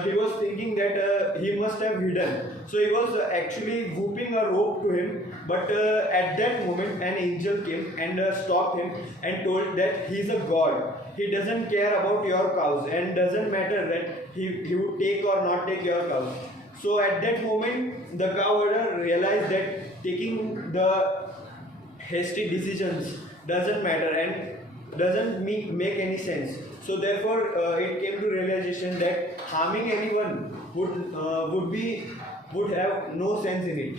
he was thinking that he must have hidden. So he was actually whooping a rope to him, but at that moment an angel came and stopped him and told that he is a god. He doesn't care about your cows, and doesn't matter that he would take or not take your cows. So at that moment the cow herder realized that taking the hasty decisions doesn't matter and doesn't make any sense. So therefore it came to realization that harming anyone would have no sense in it.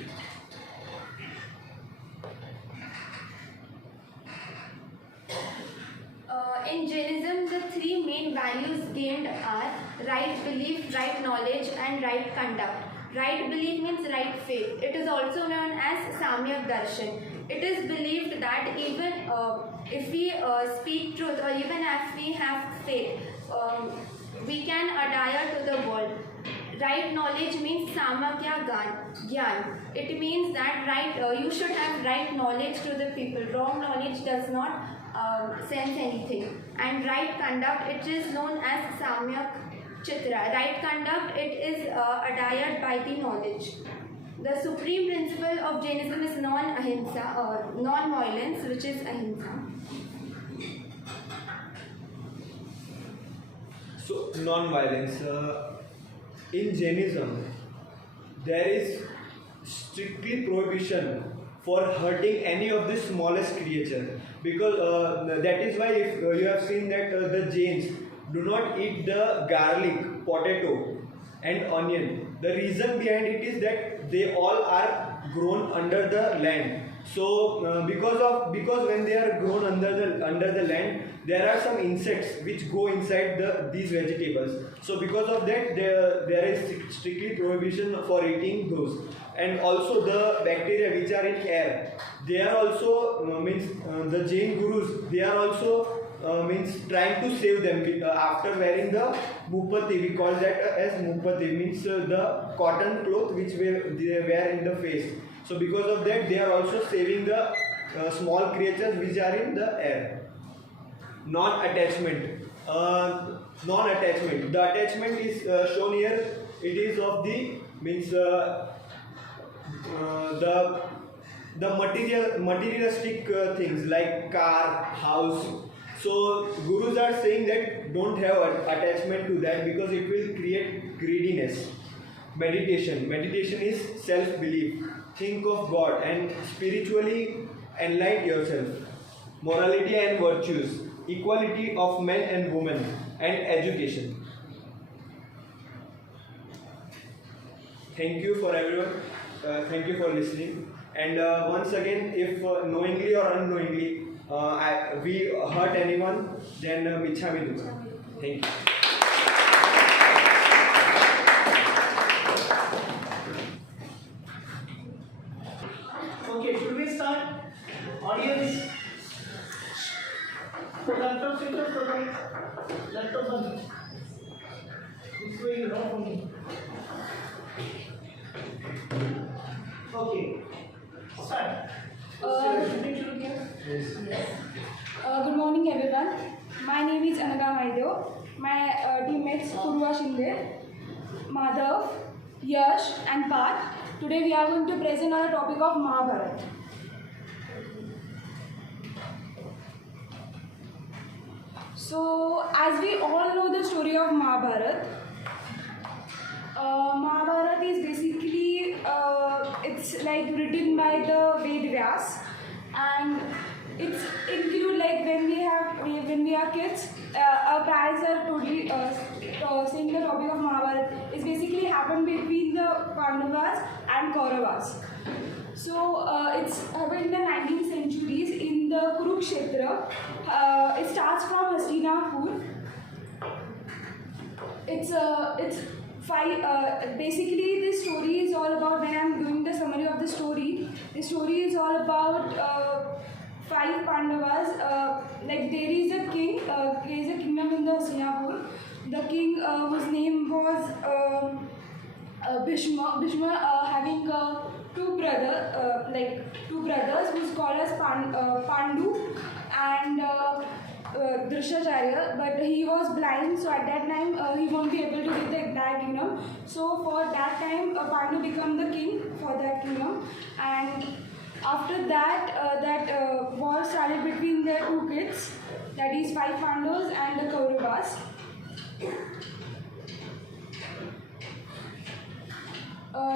In Jainism, the three main values gained are right belief, right knowledge, and right conduct. Right belief means right faith. It is also known as Samyak Darshan. It is believed that even if we speak truth, or even if we have faith, we can adhere to the world. Right knowledge means Samakya Gyan. It means that you should have right knowledge to the people. Wrong knowledge does not sense anything. And right conduct, it is known as Samyak Chitra. Right conduct, it is adhered by the knowledge. The supreme principle of Jainism is non-ahimsa, or non-violence, which is ahimsa. So non-violence. In Jainism, there is strictly prohibition for hurting any of the smallest creature, because that is why if you have seen that the Jains do not eat the garlic, potato and onion. The reason behind it is that they all are grown under the land. So because when they are grown under the land, there are some insects which go inside these vegetables. So because of that, there is strictly prohibition for eating those. And also the bacteria which are in air, they are also the Jain gurus, they are also trying to save them after wearing the mupati. We call that as mupati, means the cotton cloth which they wear in the face. So because of that, they are also saving the small creatures which are in the air. Non-attachment. Non-attachment. The attachment is shown here. It is of the materialistic things like car, house. So gurus are saying that don't have attachment to that, because it will create greediness. Meditation. Meditation is self-belief. Think of God and spiritually enlighten yourself. Morality and virtues. Equality of men and women, and education. Thank you for everyone. Thank you for listening. And once again, if knowingly or unknowingly we hurt anyone, then michhami dukkha. Thank you. Okay, should we start? Audience, so laptop switch off, so laptop on. This way you know from me. Okay, start. Good morning, everyone. My name is Anagha Maideo. My teammates Purva Shinde, Madhav, Yash, and Parth. Today we are going to present on the topic of Mahabharata. So, as we all know the story of Mahabharata, Mahabharata is basically it's like written by the Vyas, and it's include like when we are kids, our parents are totally saying the topic of Mahabharata is basically happened between the Pandavas and Kauravas. So it's happened in the 19th centuries in the Kurukshetra. It starts from Hastinapur. It's five. Basically, this story is all about. When I'm doing the summary of the story is all about five Pandavas. Like there is a king. There is a kingdom in the Hastinapur. The king whose name was Bhishma. Bhishma having two brothers who's called as Pandu and Drishyacharya, but he was blind, so at that time he won't be able to get the entire kingdom. So for that time, Pandu became the king for that kingdom, and after that, war started between their two kids, that is five Pandavas and the Kauravas.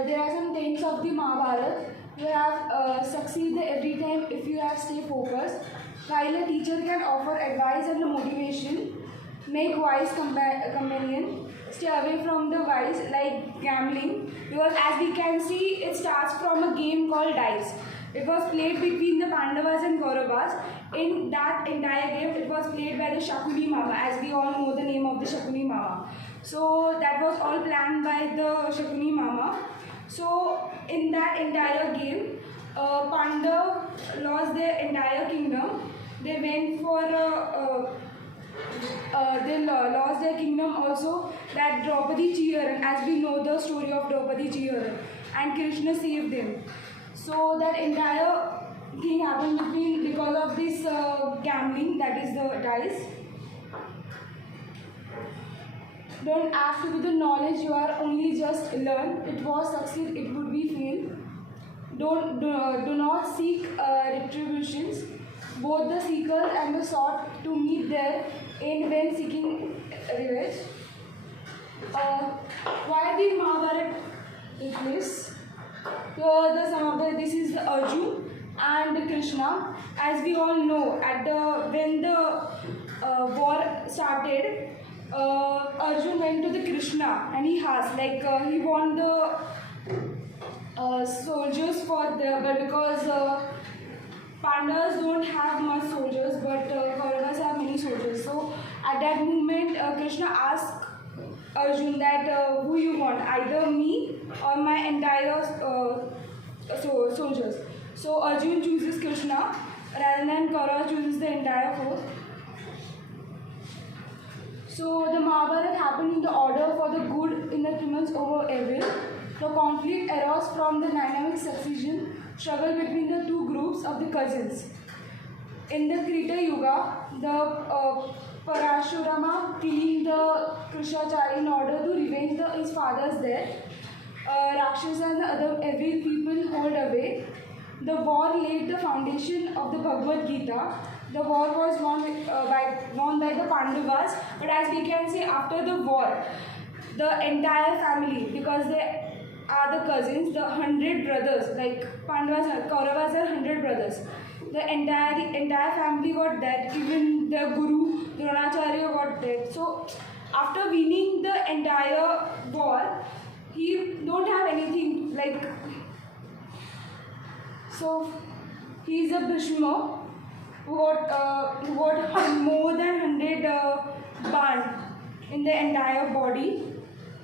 There are some things of the Mahabharata. You have succeed every time if you have stay focused. While a teacher can offer advice and motivation, make wise companion, stay away from the vice like gambling, because as we can see, it starts from a game called dice. It was played between the Pandavas and Kauravas. In that entire game, it was played by the Shakuni Mama, as we all know the name of the Shakuni Mama. So that was all planned by the Shakuni Mama. So in that entire game, Pandav lost their entire kingdom. They went for they lost their kingdom also. That Draupadi Chiyaran, as we know the story of Draupadi Chiyaran, and Krishna saved them. So that entire thing happened because of this gambling, that is the dice. Don't act with the knowledge you are only just learn. It was succeed, it would be fail. Do not seek retributions. Both the seekers and the sought to meet their end when seeking revenge. Why did Mahabharata take place? This is the Arjun and Krishna. As we all know, when the war started, Arjun went to the Krishna and he asked, he want the soldiers but because Pandavas don't have much soldiers, but Kauravas have many soldiers. So at that moment, Krishna asked Arjun that who you want, either me or my entire soldiers. So Arjun chooses Krishna rather than Kaurava chooses the entire force. So the Mahabharata happened in the order for the good in the triumphs over evil. The conflict arose from the dynamic succession struggle between the two groups of the cousins. In the Krita Yuga, the Parashurama killing the Krishnacharya in order to revenge his father's death. Rakshasa and the other evil people hold away. The war laid the foundation of the Bhagavad Gita. The war was won by the Pandavas, but as we can see after the war, the entire family, because they are the cousins, the 100 brothers, like Pandavas, Kauravas are 100 brothers. The entire family got dead, even the Guru, Dronacharya got dead. So after winning the entire war, he don't have anything, so he is a Bhishma who got more than 100 ban in the entire body,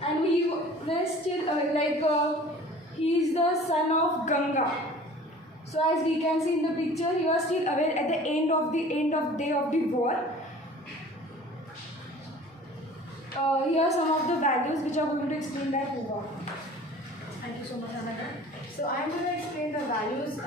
and he was still he is the son of Ganga. So as we can see in the picture, he was still aware at the end of day of the war. Here are some of the values which are going to explain that war. Thank you so much, Anagha. So I'm going to explain the values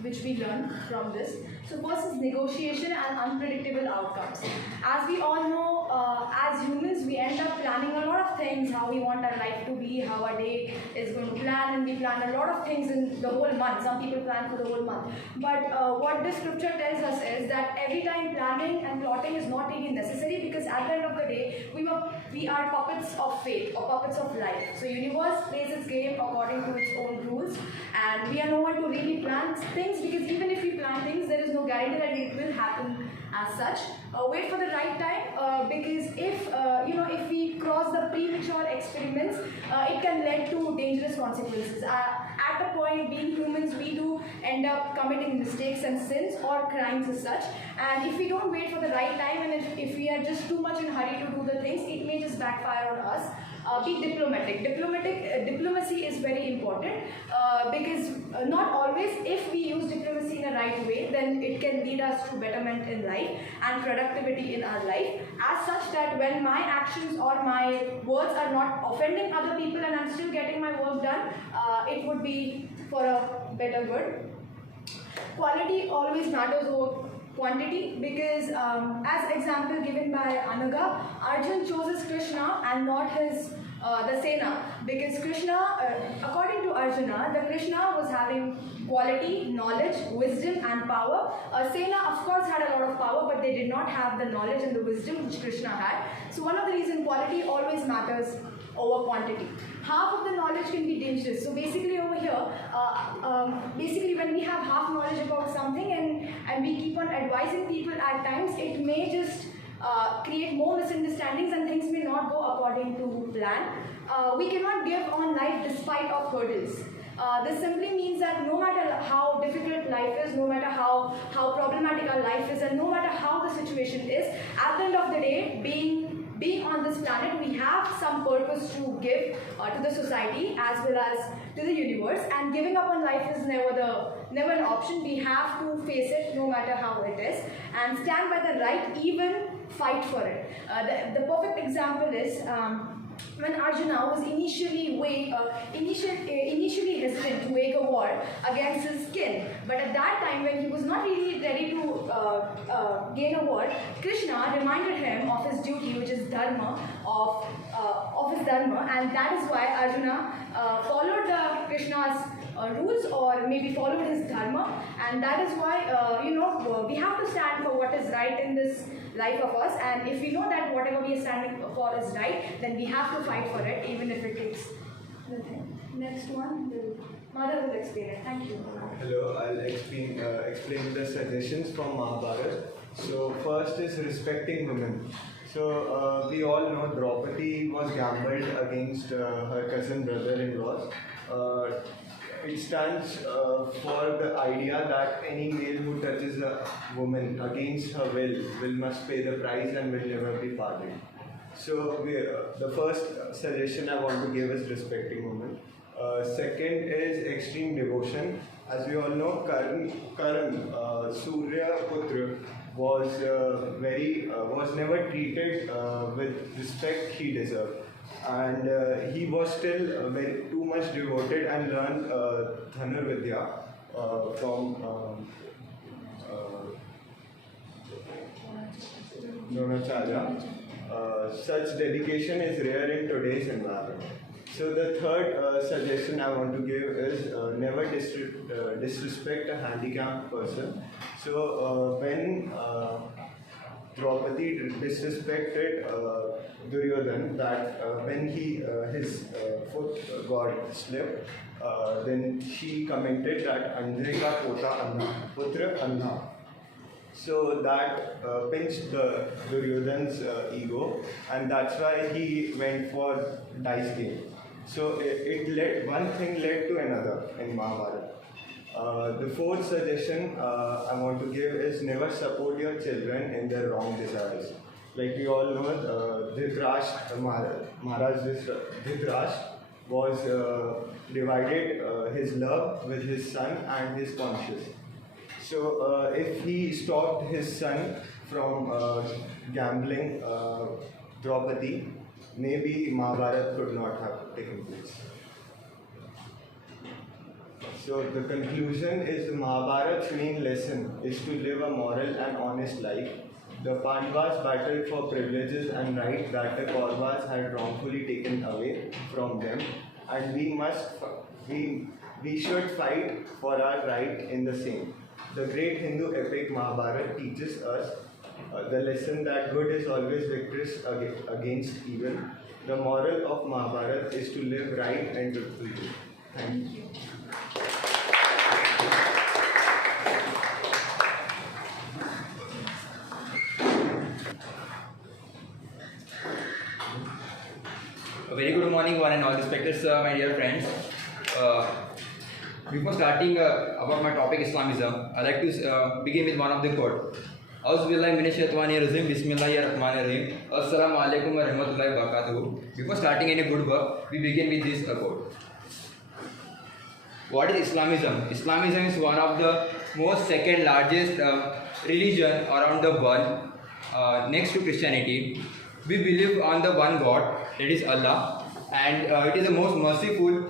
which we learned from this. So first is negotiation and unpredictable outcomes. As we all know, as humans, we end up planning a lot of things things, how we want our life to be, how our day is going to plan, and we plan a lot of things in the whole month. Some people plan for the whole month. But what this scripture tells us is that every time planning and plotting is not really necessary, because at the end of the day, we are puppets of fate or puppets of life. So universe plays its game according to its own rules, and we are no one to really plan things, because even if we plan things, there is no guarantee that it will happen as such. Wait for the right time, because if we cross the premature experiments, it can lead to dangerous consequences. At a point, being humans, we do end up committing mistakes and sins or crimes as such. And if we don't wait for the right time, and if we are just too much in a hurry to do the things, it may just backfire on us. Be diplomatic. Diplomacy is very important, because not always, if we use diplomacy in a right way, then it can lead us to betterment in life and productivity in our life, as such that when my actions or my words are not offending other people and I'm still getting my work done, it would be for a better good. Quality always matters over quantity, because as example given by Anagha, Arjun chose Krishna and not his the Sena, because Krishna, according to Arjuna, the Krishna was having quality, knowledge, wisdom and power. Sena of course had a lot of power, but they did not have the knowledge and the wisdom which Krishna had. So one of the reasons quality always matters over quantity. Half of the knowledge can be dangerous. So basically over here, when we have half knowledge about something and we keep on advising people, at times it may just create more misunderstandings and things may not go according to plan. We cannot give on life despite of hurdles. This simply means that no matter how difficult life is, no matter how problematic our life is, and no matter how the situation is, at the end of the day, being on this planet, we have some purpose to give to the society as well as to the universe, and giving up on life is never an option. We have to face it no matter how it is, and stand by the right, even fight for it. The perfect example is when Arjuna was initially hesitant to wage a war against his kin, but at that time when he was not really ready to gain a war, Krishna reminded him of his duty, which is dharma, of his dharma, and that is why Arjuna followed Krishna's rules, or maybe followed his dharma, and that is why we have to stand for what is right in this life of us, and if we know that whatever we are standing for is right, then we have to fight for it, even if it takes nothing. Next one, Madhav will explain it. Thank you. Hello, I'll explain the suggestions from Mahabharata. So first is respecting women. So we all know Draupadi was gambled against her cousin brother-in-laws. It stands for the idea that any male who touches a woman against her will must pay the price and will never be pardoned. So the first suggestion I want to give is respecting women. Second is extreme devotion. As we all know, Karan Surya Putra was never treated with respect he deserved. And he was still too much devoted and learned Dhanurvidya from Dronacharya. Such dedication is rare in today's environment. So the third suggestion I want to give is never disrespect a handicapped person. So when Draupadi disrespected Duryodhan, that when his foot got slipped, then she commented that Andre ka putra anna. So that pinched Duryodhan's ego, and that's why he went for dice game. So one thing led to another in Mahabharata. The fourth suggestion I want to give is never support your children in their wrong desires. Like we all know, Maharaj Dhritarashtra was divided his love with his son and his conscience. So if he stopped his son from gambling Draupadi, maybe Mahabharata could not have taken place. So the conclusion is the Mahabharata's main lesson is to live a moral and honest life. The Pandavas battled for privileges and rights that the Kauravas had wrongfully taken away from them, and we should fight for our right in the same. The great Hindu epic Mahabharata teaches us the lesson that good is always victorious against evil. The moral of Mahabharata is to live right and truthfully. Thank you. A very good morning, one and all respected sir, my dear friends. Before starting about my topic Islamism, I like to begin with one of the quote. Auzubillahi minash-shaytanir-rajim, Bismillahir-rahmanir-rahim. Assalamu alaikum wa rahmatullahi wa barakatuh. Before starting any good work, we begin with this quote. What is Islamism? Islamism is one of the most second largest religion around the world, next to Christianity. We believe on the one God, that is Allah, and it is the most merciful,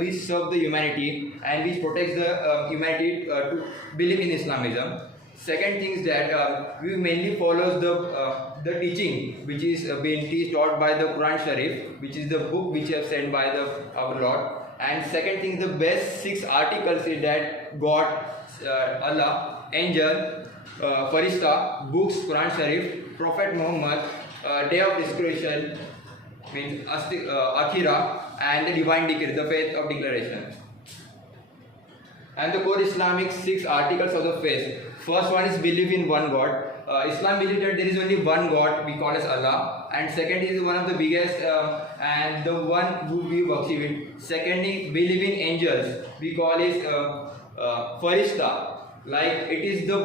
we serve the humanity, and which protects the humanity to believe in Islamism. Second thing is that we mainly follow the teaching which is being taught by the Quran Sharif, which is the book which is sent by our Lord. And second thing, the best 6 articles is that God, Allah, angel, Farishta, books, Quran Sharif, Prophet Muhammad, Day of Discretion, means Akhira, and the Divine Decree, the Faith of Declaration. And the core Islamic 6 articles of the faith. First one is believe in one God. Islam believes that there is only one God, we call as Allah. And second is one of the biggest and the one who we worship it. Secondly, believe in angels, we call it Farishta. Like it is the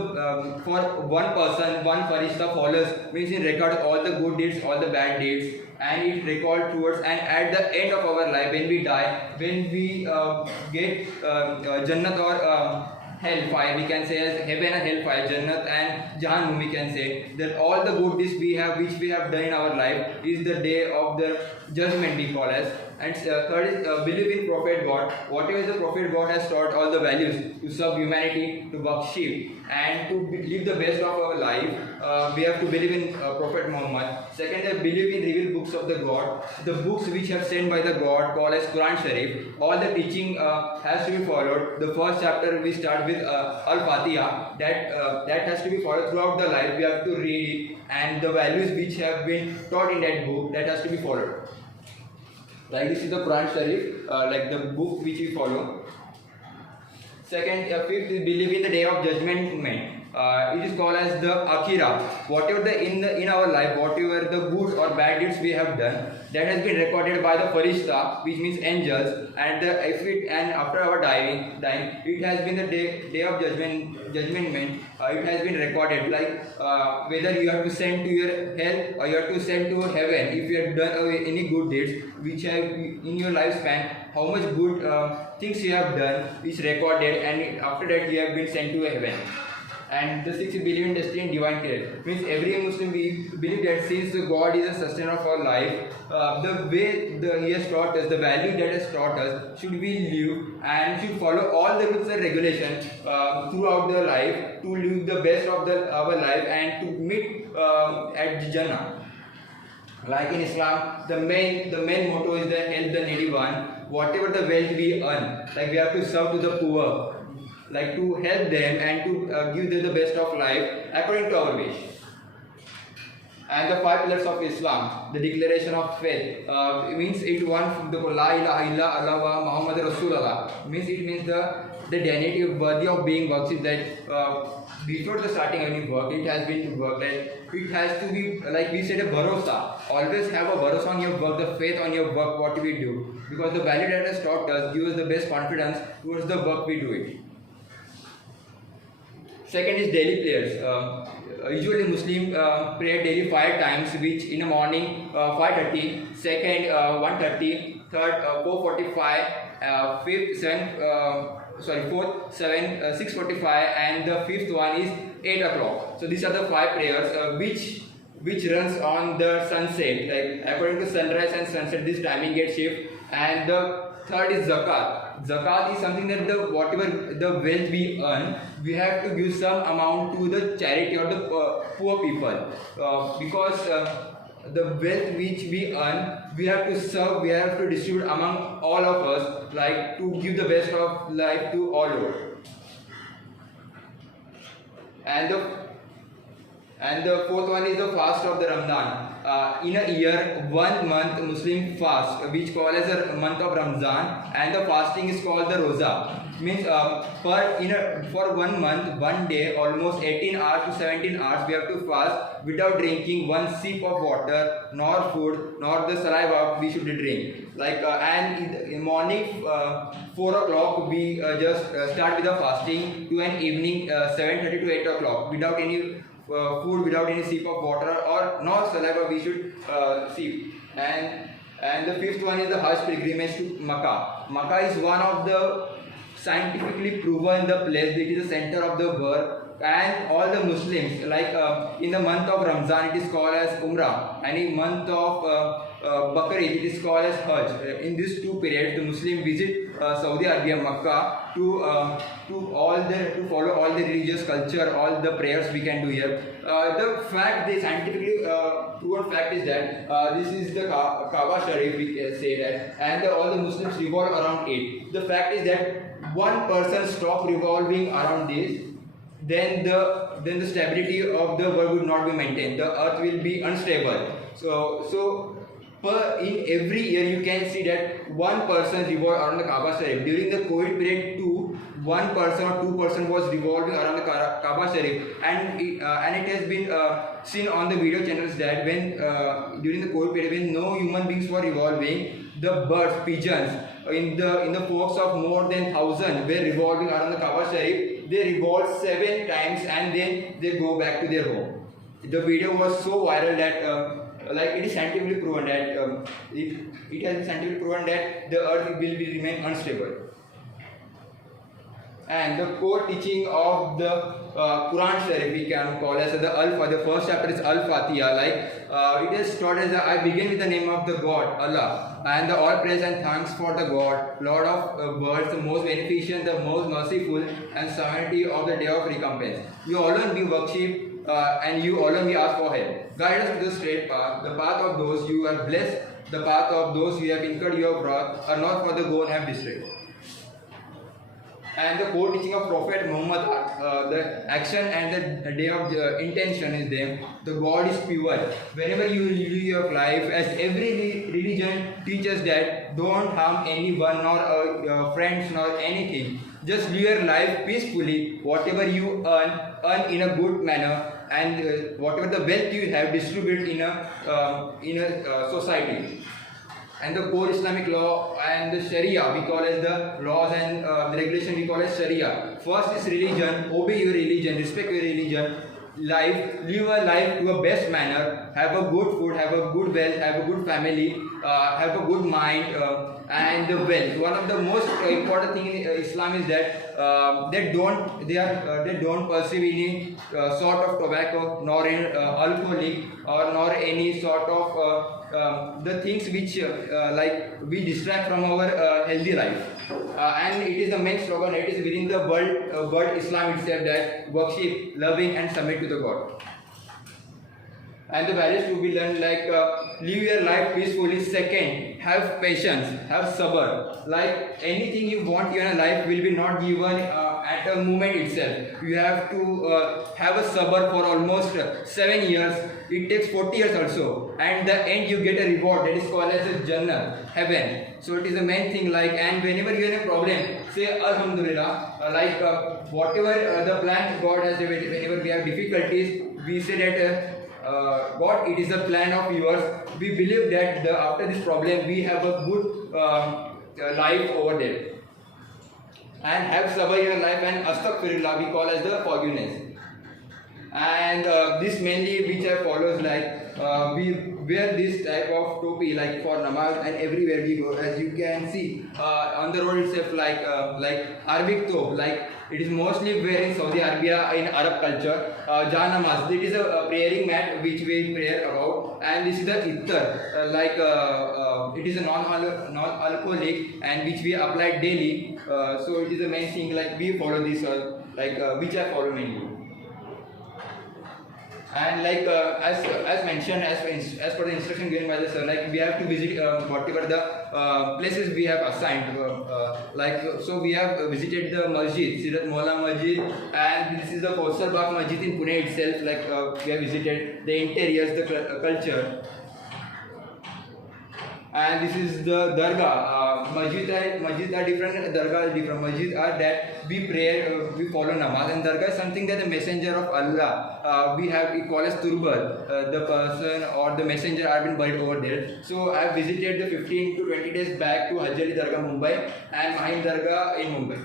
for one person, one Farishta follows, means it records all the good deeds, all the bad deeds, and it records towards, and at the end of our life, when we die, when we get Jannat or hellfire, we can say as heaven and hellfire, Jannat and Jahannam, we can say that all the good deeds we have, which we have done in our life, is the day of the judgment, we call as. And third is believe in Prophet God. Whatever the Prophet God has taught, all the values to serve humanity, to worship, and to live the best of our life, we have to believe in Prophet Muhammad. Second is believe in revealed books of the God, the books which have sent by the God, called as Quran Sharif. All the teaching has to be followed. The first chapter we start with Al-Fatiha, that has to be followed throughout the life. We have to read it, and the values which have been taught in that book, that has to be followed. Like this is the Quran Sharif, like the book which we follow. Second, fifth is believe in the day of judgment. It is called as the Akhira. Whatever in our life, whatever the good or bad deeds we have done, that has been recorded by the Farishta, which means angels, and after our dying, it has been the day of judgment. It has been recorded, like whether you have to send to your hell or you have to send to heaven. If you have done any good deeds which have in your lifespan, how much good things you have done is recorded, and after that you have been sent to heaven. And the sixth, believe in destiny and divine care. Means every Muslim we believe that since God is a sustainer of our life, the way He has taught us, the value that has taught us, should we live and should follow all the rules and regulations throughout the life to live the best of our life and to meet at Jannah. Like in Islam, the main motto is the help the needy one. Whatever the wealth we earn, like we have to serve to the poor, like to help them and to give them the best of life according to our wish. And the 5 pillars of Islam, the declaration of faith, means it one the La ilaha illa Allah Muhammad Rasulullah, means the deity worthy of being worshipped, that before the starting any work, it has been to work, that it has to be, like we said, a bharosa. Always have a bharosa on your work, the faith on your work, what we do, because the value that has taught us gives us the best confidence towards the work we do it. Second is daily prayers. Usually Muslim pray daily 5 times, which in the morning 5:30, second 1:30, third 4:45, fourth 6:45, and the fifth one is 8 o'clock. So these are the 5 prayers which runs on the sunset. Like according to sunrise and sunset, this timing gets shift. And the third is zakat. Zakat is something that whatever the wealth we earn, we have to give some amount to the charity or the poor people, because the wealth which we earn, we have to serve, we have to distribute among all of us, like to give the best of life to all over. And the fourth one is the fast of the Ramadan. In a year, 1 month Muslim fast, which called as a month of Ramzan, and the fasting is called the Roza. Means for 1 month, 1 day, almost 18 hours to 17 hours we have to fast without drinking one sip of water, nor food, nor the saliva we should drink. And in the morning 4 o'clock we just start with the fasting to an evening 7:30 to 8 o'clock without any food, without any sip of water or no saliva we should sip. And the fifth one is the Hajj pilgrimage to Makkah. Makkah is one of the scientifically proven the place which is the center of the world, and all the Muslims, in the month of Ramzan it is called as Umrah, and in month of Bakr it is called as Hajj. In these two periods the Muslim visit Saudi Arabia, Makkah to follow all the religious culture, all the prayers we can do here. The scientifically proven fact is that this is the Kaaba Sharif, we can say that, and all the Muslims revolve around it. The fact is that one person stop revolving around this, then the stability of the world would not be maintained. The earth will be unstable. So in every year you can see that one person revolve around the Kaaba Sharif. During the COVID period too, 1 person or 2 person was revolving around the Kaaba Sharif, and it has been seen on the video channels that when during the COVID period when no human beings were revolving, the birds, pigeons in the flocks of more than 1,000 were revolving around the Kaaba Sharif. They revolve 7 times and then they go back to their home. The video was so viral that it is scientifically proven that it has been scientifically proven that the earth will remain unstable. And the core teaching of the Quran Sharif we can call as the first chapter is Al-Fatiha. It is taught as I begin with the name of the God, Allah, and the all praise and thanks for the God, Lord of worlds, the most beneficent, the most merciful, and sovereignty of the day of recompense. You alone be worshipped, and you alone we ask for help. Guide us to the straight path, the path of those you have blessed, the path of those you have incurred your wrath, are not for the goal have destroyed. And the core teaching of Prophet Muhammad, the action and the day of the intention is there. The God is pure. Whenever you live your life, as every religion teaches that don't harm anyone, nor friends, nor anything. Just live your life peacefully. Whatever you earn in a good manner, and whatever the wealth you have, distribute in a society. And the core Islamic law and the Sharia we call as the laws, and the regulation we call as Sharia. First is religion. Obey your religion, respect your religion. Live a life to a best manner. Have a good food, have a good wealth, have a good family, have a good mind, and the wealth. One of the most important thing in Islam is that they don't perceive any sort of tobacco, nor any alcoholic, or nor any sort of the things which we distract from our healthy life. And it is the main slogan. It is within the word Islam itself that worship, loving, and submit to the God. And the values to be learned live your life peacefully. Second, have patience, have sabr. Like anything you want in your life will be not given at a moment itself. You have to have a sabr for almost 7 years. It takes 40 years also, and the end you get a reward that is called as a Jannah, heaven. So it is the main thing. And whenever you have a problem, say Alhamdulillah. Whatever the plan God has, whenever we have difficulties, we say that God, it is a plan of yours. We believe that after this problem we have a good life over there. And have sabr in your life, and astaghfirullah we call as the forgiveness. And this mainly which I follows, wear this type of topi like for namaz and everywhere we go. As you can see on the road itself, like Arabic top, like it is mostly wear in Saudi Arabia in Arab culture. Janamaz, it is a praying mat which we pray about, and this is the ittar, it is a non-alcoholic and which we apply daily. So it is the main thing, like we follow this, which I follow mainly. And as mentioned, as per the instruction given by the sir, like we have to visit whatever the places we have assigned. So we have visited the masjid, Sirat Mola Masjid, and this is the Kausar Bagh Masjid in Pune itself. We have visited the interiors, the culture. And this is the dargah. Masjid are different, dargah is different. Masjid are that we pray, we follow namaz, and dargah is something that the messenger of Allah, we call as turbal. The person or the messenger have been buried over there. So I have visited the 15 to 20 days back to Hajjali Dargah Mumbai and Mahin Dargah in Mumbai.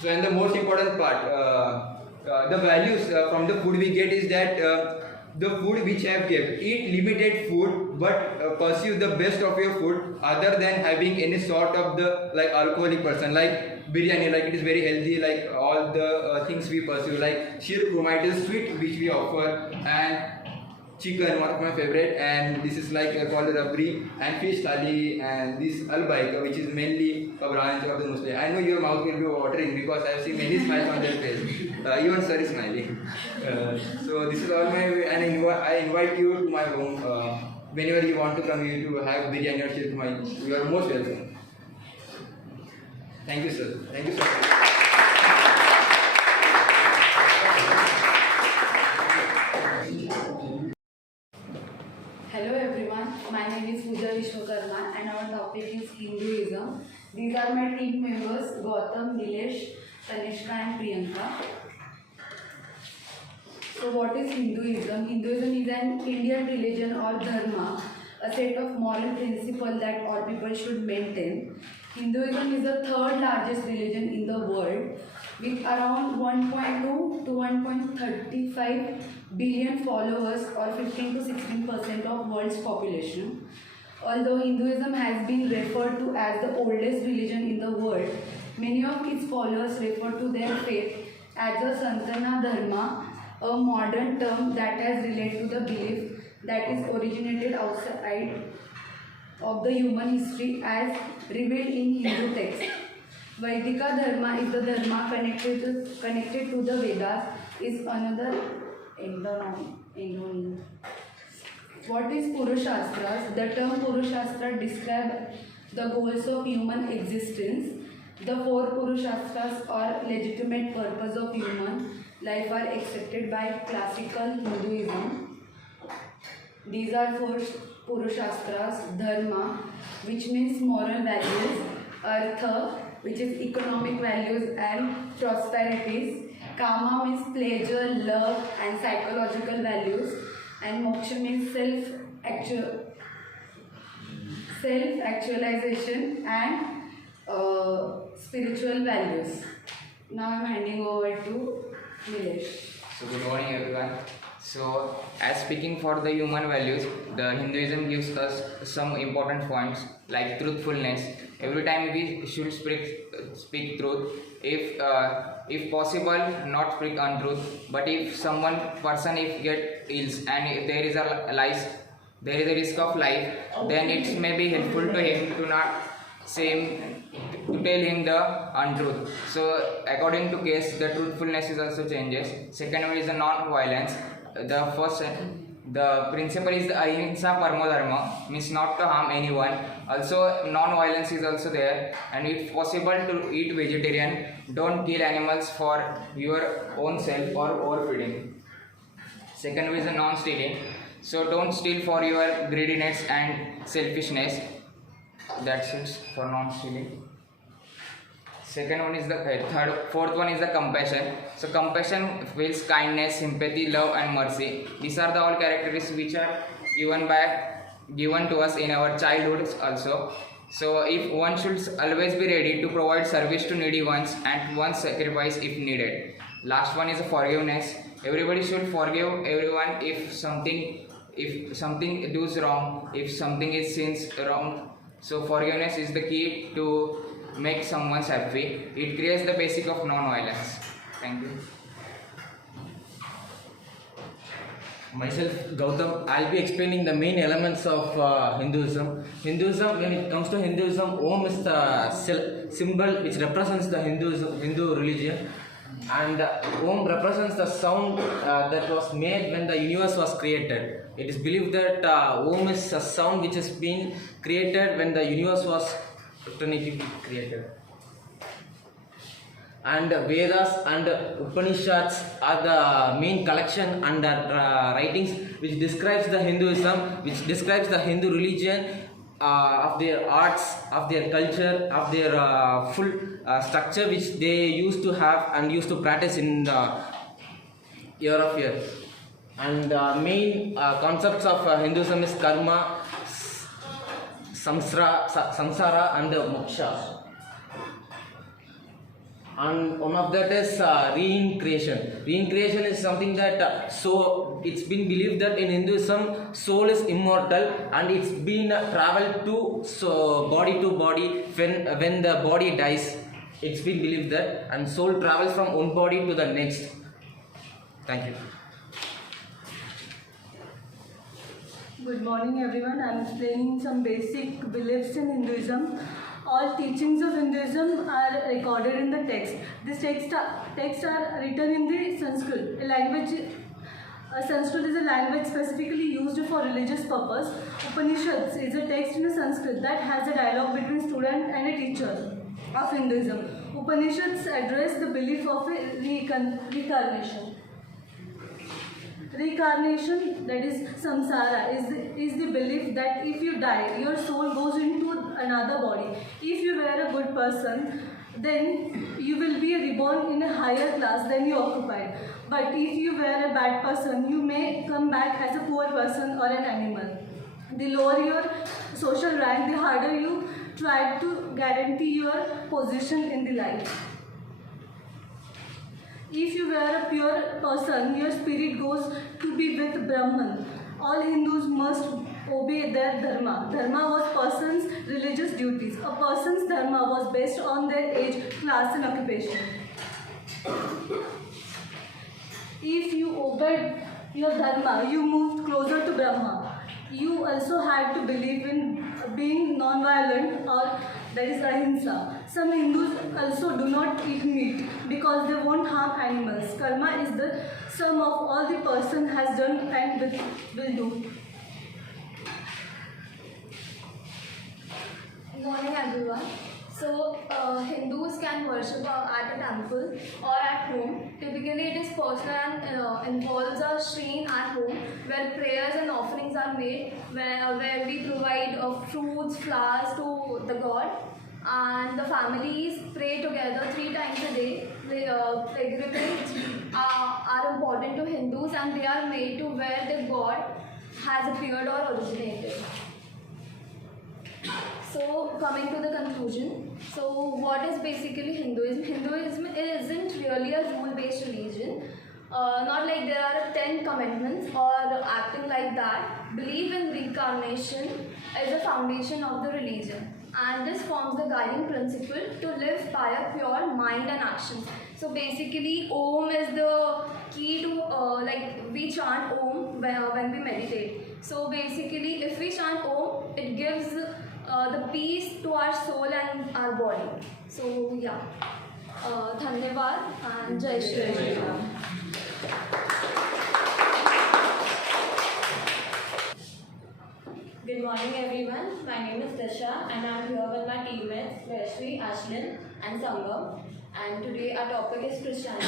So and the most important part, the values from the food we get is that the food which I have kept, eat limited food but pursue the best of your food other than having any sort of the alcoholic person, like biryani, it is very healthy, like all the things we pursue, like sheer kurma, it is sweet which we offer, and chicken, one of my favorite, and this is called rabri, and fish Sali, and this albaik, which is mainly a branch of the Muslim. I know your mouth will be watering because I have seen many smiles on their face. Even sir is smiling. So this is all my, and I invite you to my home. Whenever you want to come here to have biryani or sheer kurma, you are most welcome. Thank you, sir. Thank you, sir. Hello everyone, my name is Pooja Vishwakarma and our topic is Hinduism. These are my team members Gautam, Nilesh, Tanishka and Priyanka. So what is Hinduism? Hinduism is an Indian religion or dharma, a set of moral principles that all people should maintain. Hinduism is the third largest religion in the world with around 1.2 to 1.35 billion followers or 15 to 16% of world's population. Although Hinduism has been referred to as the oldest religion in the world, many of its followers refer to their faith as the Sanatana Dharma, a modern term that has related to the belief that is originated outside of the human history as revealed in Hindu texts. Vaidika Dharma is the Dharma connected to the Vedas, is another endonym. What is Purushastras? The term Purushastra describes the goals of human existence. The four Purushastras or legitimate purpose of human life are accepted by classical Hinduism. These are four Purushastras: Dharma, which means moral values; Artha, which is economic values and prosperities; Kama means pleasure, love and psychological values; and Moksha means self-actualization and spiritual values. Now I am handing over to Nilesh. So good morning everyone. So as speaking for the human values, the Hinduism gives us some important points like truthfulness. Every time we should speak truth. If possible, not speak untruth. But if person get ill and if there is a risk of life, then it may be helpful to him to not to tell him the untruth. So according to case, the truthfulness is also changes. Second one is the non-violence. The principle is the ahimsa paramo dharma, means not to harm anyone. Also non-violence is also there, and if possible to eat vegetarian. Don't kill animals for your own self or overfeeding. Second is the non-stealing. So don't steal for your greediness and selfishness. That's it for non-stealing. Second one is fourth one is the compassion. So compassion feels kindness, sympathy, love and mercy. These are the all characteristics which are given to us in our childhood also. So if one should always be ready to provide service to needy ones and one sacrifice if needed. Last one is forgiveness. everybody should forgive everyone if something does wrong, if something is sins wrong. So forgiveness is the key to make someone happy. It creates the basic of non-violence. Thank you. Myself, Gautam, I'll be explaining the main elements of Hinduism. Hinduism, when it comes to Hinduism, Om is the symbol which represents the Hindu religion, and Om represents the sound that was made when the universe was created. It is believed that Om is a sound which has been created when the universe was created. And Vedas and Upanishads are the main collection and writings which describes the Hinduism, which describes the Hindu religion, of their arts, of their culture, of their full structure which they used to have and used to practice in the year of year. And main concepts of Hinduism is karma, samsara and moksha. And one of that is reincarnation. Reincarnation is something that so it's been believed that in Hinduism soul is immortal and it's been traveled to body to body when the body dies. It's been believed that, and soul travels from one body to the next. Thank you. Good morning everyone. I am explaining some basic beliefs in Hinduism. All teachings of Hinduism are recorded in the text. These texts are written in the Sanskrit, a language. Sanskrit is a language specifically used for religious purpose. Upanishads is a text in Sanskrit that has a dialogue between student and a teacher of Hinduism. Upanishads address the belief of a reincarnation. Reincarnation, that is samsara, is the belief that if you die, your soul goes into another body. If you were a good person, then you will be reborn in a higher class than you occupied. But if you were a bad person, you may come back as a poor person or an animal. The lower your social rank, the harder you try to guarantee your position in the life. If you were a pure person, your spirit goes to be with Brahman. All Hindus must obey their dharma. Dharma was person's religious duties. A person's dharma was based on their age, class and occupation. If you obeyed your dharma, you moved closer to Brahma. You also had to believe in being non-violent, or that is ahimsa. Some Hindus also do not eat meat because they won't harm animals. Karma is the sum of all the person has done and will do. Good morning everyone. So Hindus can worship at a temple or at home. Typically it is personal and involves a shrine at home where prayers and offerings are made, where we provide fruits, flowers to the god, and the families pray together 3 times a day. Pilgrimages are important to Hindus and they are made to where the god has appeared or originated. So coming to the conclusion, so what is basically Hinduism? Hinduism isn't really a rule-based religion. Not like there are 10 commandments or acting like that. Belief in reincarnation is the foundation of the religion, and this forms the guiding principle to live by a pure mind and action. So basically Om is the key to we chant Om when we meditate. So basically if we chant Om, it gives the peace to our soul and our body. So yeah, Dhanyavad and Jai Shri Ram. Good morning everyone, my name is Dasha and I am here with my teammates Yashraj, Ashlin and Sangam, and today our topic is Christianity.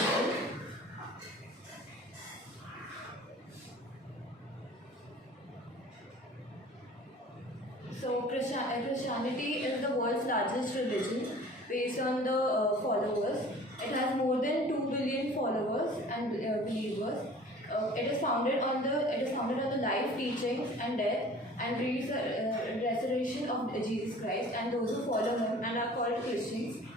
So Christianity is the world's largest religion based on the followers. It has more than 2 billion followers and believers. It is founded on the life, teachings and death and resurrection of Jesus Christ, and those who follow him and are called Christians.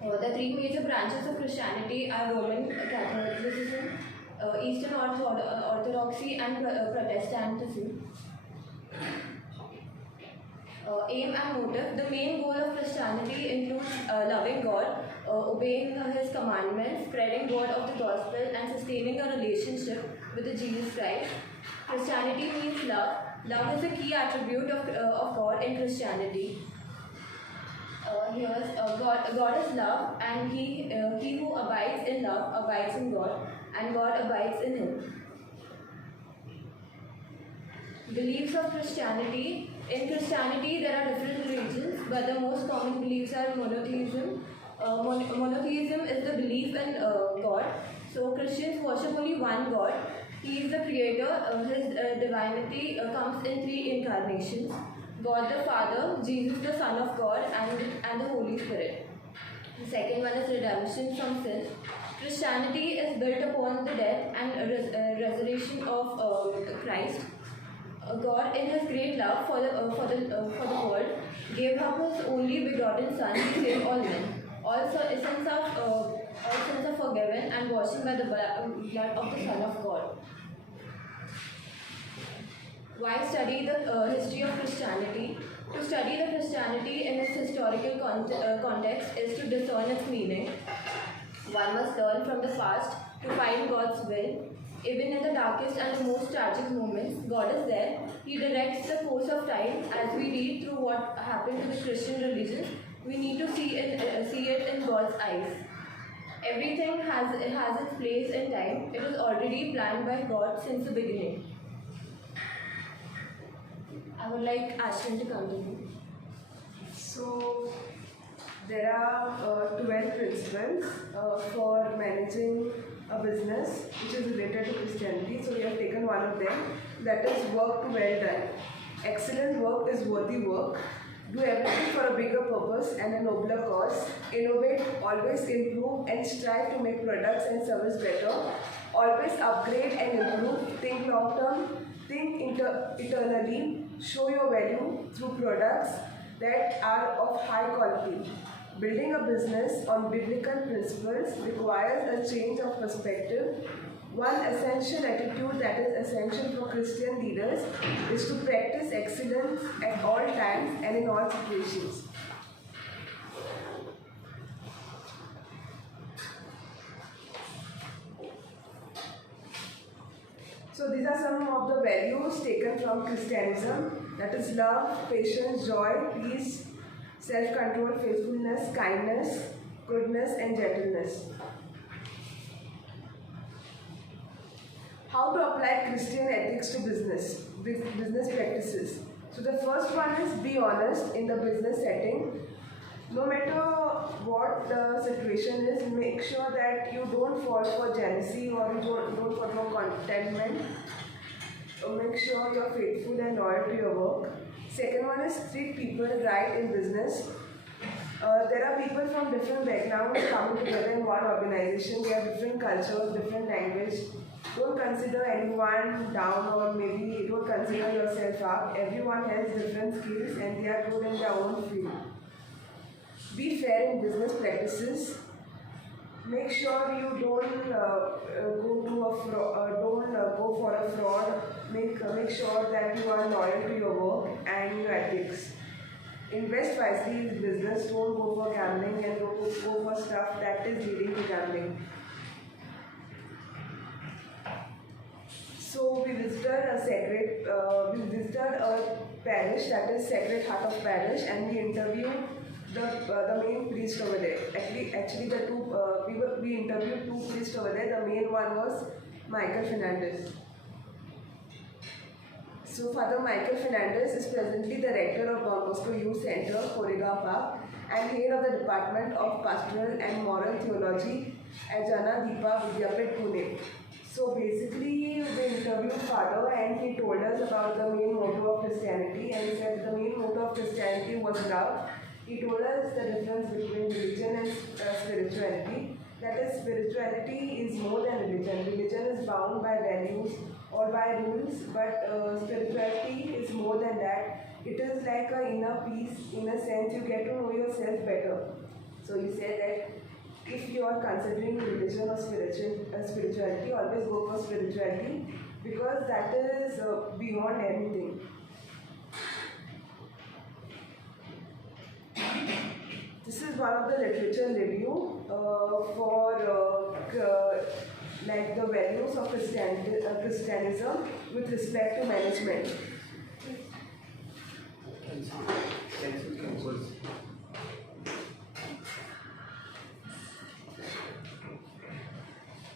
The 3 major branches of Christianity are Roman Catholicism, Eastern Orthodoxy and Protestantism. Aim and motive. The main goal of Christianity includes loving God, obeying His commandments, spreading word of the gospel, and sustaining a relationship with the Jesus Christ. Christianity means love. Love is a key attribute of God in Christianity. God is love, and he who abides in love abides in God, and God abides in him. Beliefs of Christianity. In Christianity, there are different religions, but the most common beliefs are monotheism. Monotheism is the belief in God. So Christians worship only one God. He is the creator. His divinity comes in 3 incarnations: God the Father, Jesus the Son of God, and the Holy Spirit. The second one is redemption from sin. Christianity is built upon the death and resurrection of Christ. God, in His great love for the world, gave up His only begotten Son to save all men. All sins are forgiven and washed by the blood of the Son of God. Why study the history of Christianity? To study the Christianity in its historical context is to discern its meaning. One must learn from the past to find God's will. Even in the darkest and the most tragic moments, God is there. He directs the course of time. As we read through what happened to the Christian religion, we need to see it in God's eyes. Everything has its place in time. It was already planned by God since the beginning. I would like Ashwin to continue. So, there are 12 principles for managing a business which is related to Christianity. So we have taken one of them, that is work well done. Excellent work is worthy work. Do everything for a bigger purpose and a nobler cause. Innovate, always improve and strive to make products and service better. Always upgrade and improve. Think long term, think eternally. Show your value through products that are of high quality. Building a business on biblical principles requires a change of perspective. One essential attitude that is essential for Christian leaders is to practice excellence at all times and in all situations. So these are some of the values taken from Christianism, that is love, patience, joy, peace, self-control, faithfulness, kindness, goodness and gentleness. How to apply Christian ethics to business practices. So the first one is be honest in the business setting. No matter what the situation is, make sure that you don't fall for jealousy or you don't fall for contentment. Make sure you're faithful and loyal to your work. Second one is treat people right in business. There are people from different backgrounds coming together in one organization. They have different cultures, different language. Don't consider anyone down or maybe don't consider yourself up. Everyone has different skills and they are good in their own field. Be fair in business practices. Make sure you don't go for a fraud. Make sure that you are loyal to your work and your ethics. Invest wisely in business. Don't go for gambling and don't go for stuff that is leading to gambling. So we visited a parish, that is Sacred Heart of Parish, and we interviewed the main priest over there. Actually the two we interviewed two priests over there. The main one was Michael Fernandez. So Father Michael Fernandez is presently the rector of Don Bosco Youth Center, Koregaon Park, and head of the Department of Pastoral and Moral Theology at Jana Deepa Vidyapit, Pune. So basically, we interviewed Father and he told us about the main motto of Christianity, and he said the main motto of Christianity was love. He told us the difference between religion and spirituality. That is, spirituality is more than religion. Religion is bound by values or by rules, but spirituality is more than that. It is like an inner peace. In a sense, you get to know yourself better. So he said that if you are considering religion or spirituality, always go for spirituality because that is beyond anything. This is one of the literature review for like the values of Christianism with respect to management.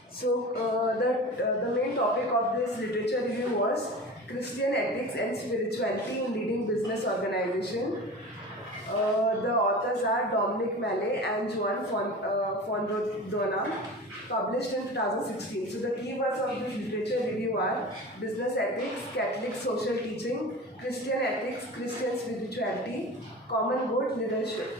So the main topic of this literature review was Christian ethics and spirituality in leading business organization. The authors are Dominic Mallet and Joan Fondrodona, published in 2016. So the keywords of this literature review are business ethics, Catholic social teaching, Christian ethics, Christian spirituality, common good, leadership.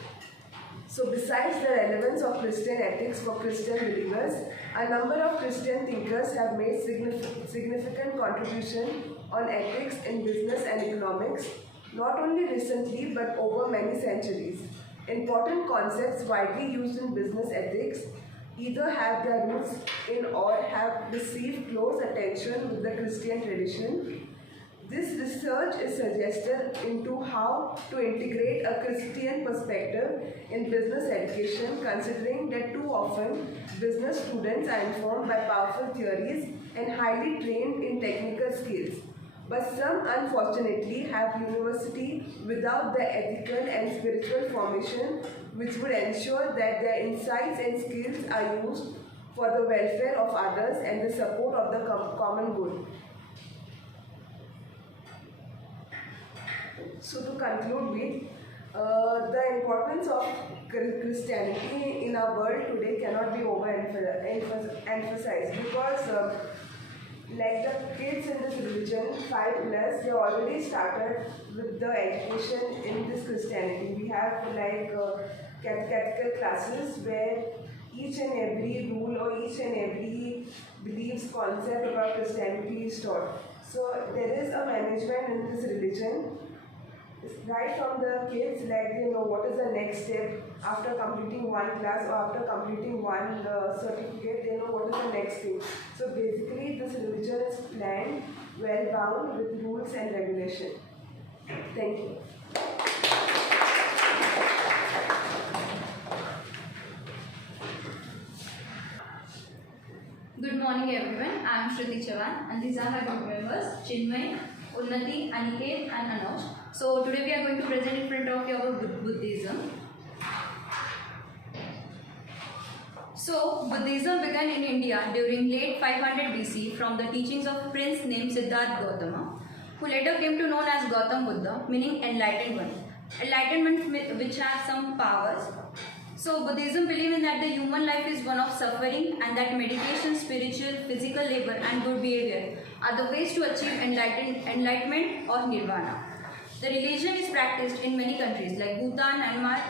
So besides the relevance of Christian ethics for Christian believers, a number of Christian thinkers have made significant contribution on ethics in business and economics, not only recently but over many centuries. Important concepts widely used in business ethics either have their roots in or have received close attention with the Christian tradition. This research is suggested into how to integrate a Christian perspective in business education, considering that too often business students are informed by powerful theories and highly trained in technical skills. But some unfortunately have university without the ethical and spiritual formation which would ensure that their insights and skills are used for the welfare of others and the support of the common good. So to conclude with, the importance of Christianity in our world today cannot be overemphasized because like the kids in this religion, 5+, they already started with the education in this Christianity. We have like catechetical classes where each and every rule or each and every beliefs concept about Christianity is taught. So there is a management in this religion. Right from the kids, like they know what is the next step after completing one class or after completing one certificate, they know what is the next thing. So basically this religion is planned, well bound with rules and regulation. Thank you. Good morning everyone, I am Shruti Chavan and these are my group members Chinmay, Unnati, Aniket and Anuj. So today we are going to present in front of you our Buddhism. So Buddhism began in India during late 500 BC from the teachings of prince named Siddhartha Gautama, who later came to known as Gautam Buddha, meaning enlightened one. Enlightenment which has some powers. So Buddhism believes in that the human life is one of suffering and that meditation, spiritual, physical labor and good behavior are the ways to achieve enlightenment or nirvana. The religion is practiced in many countries like Bhutan, Myanmar,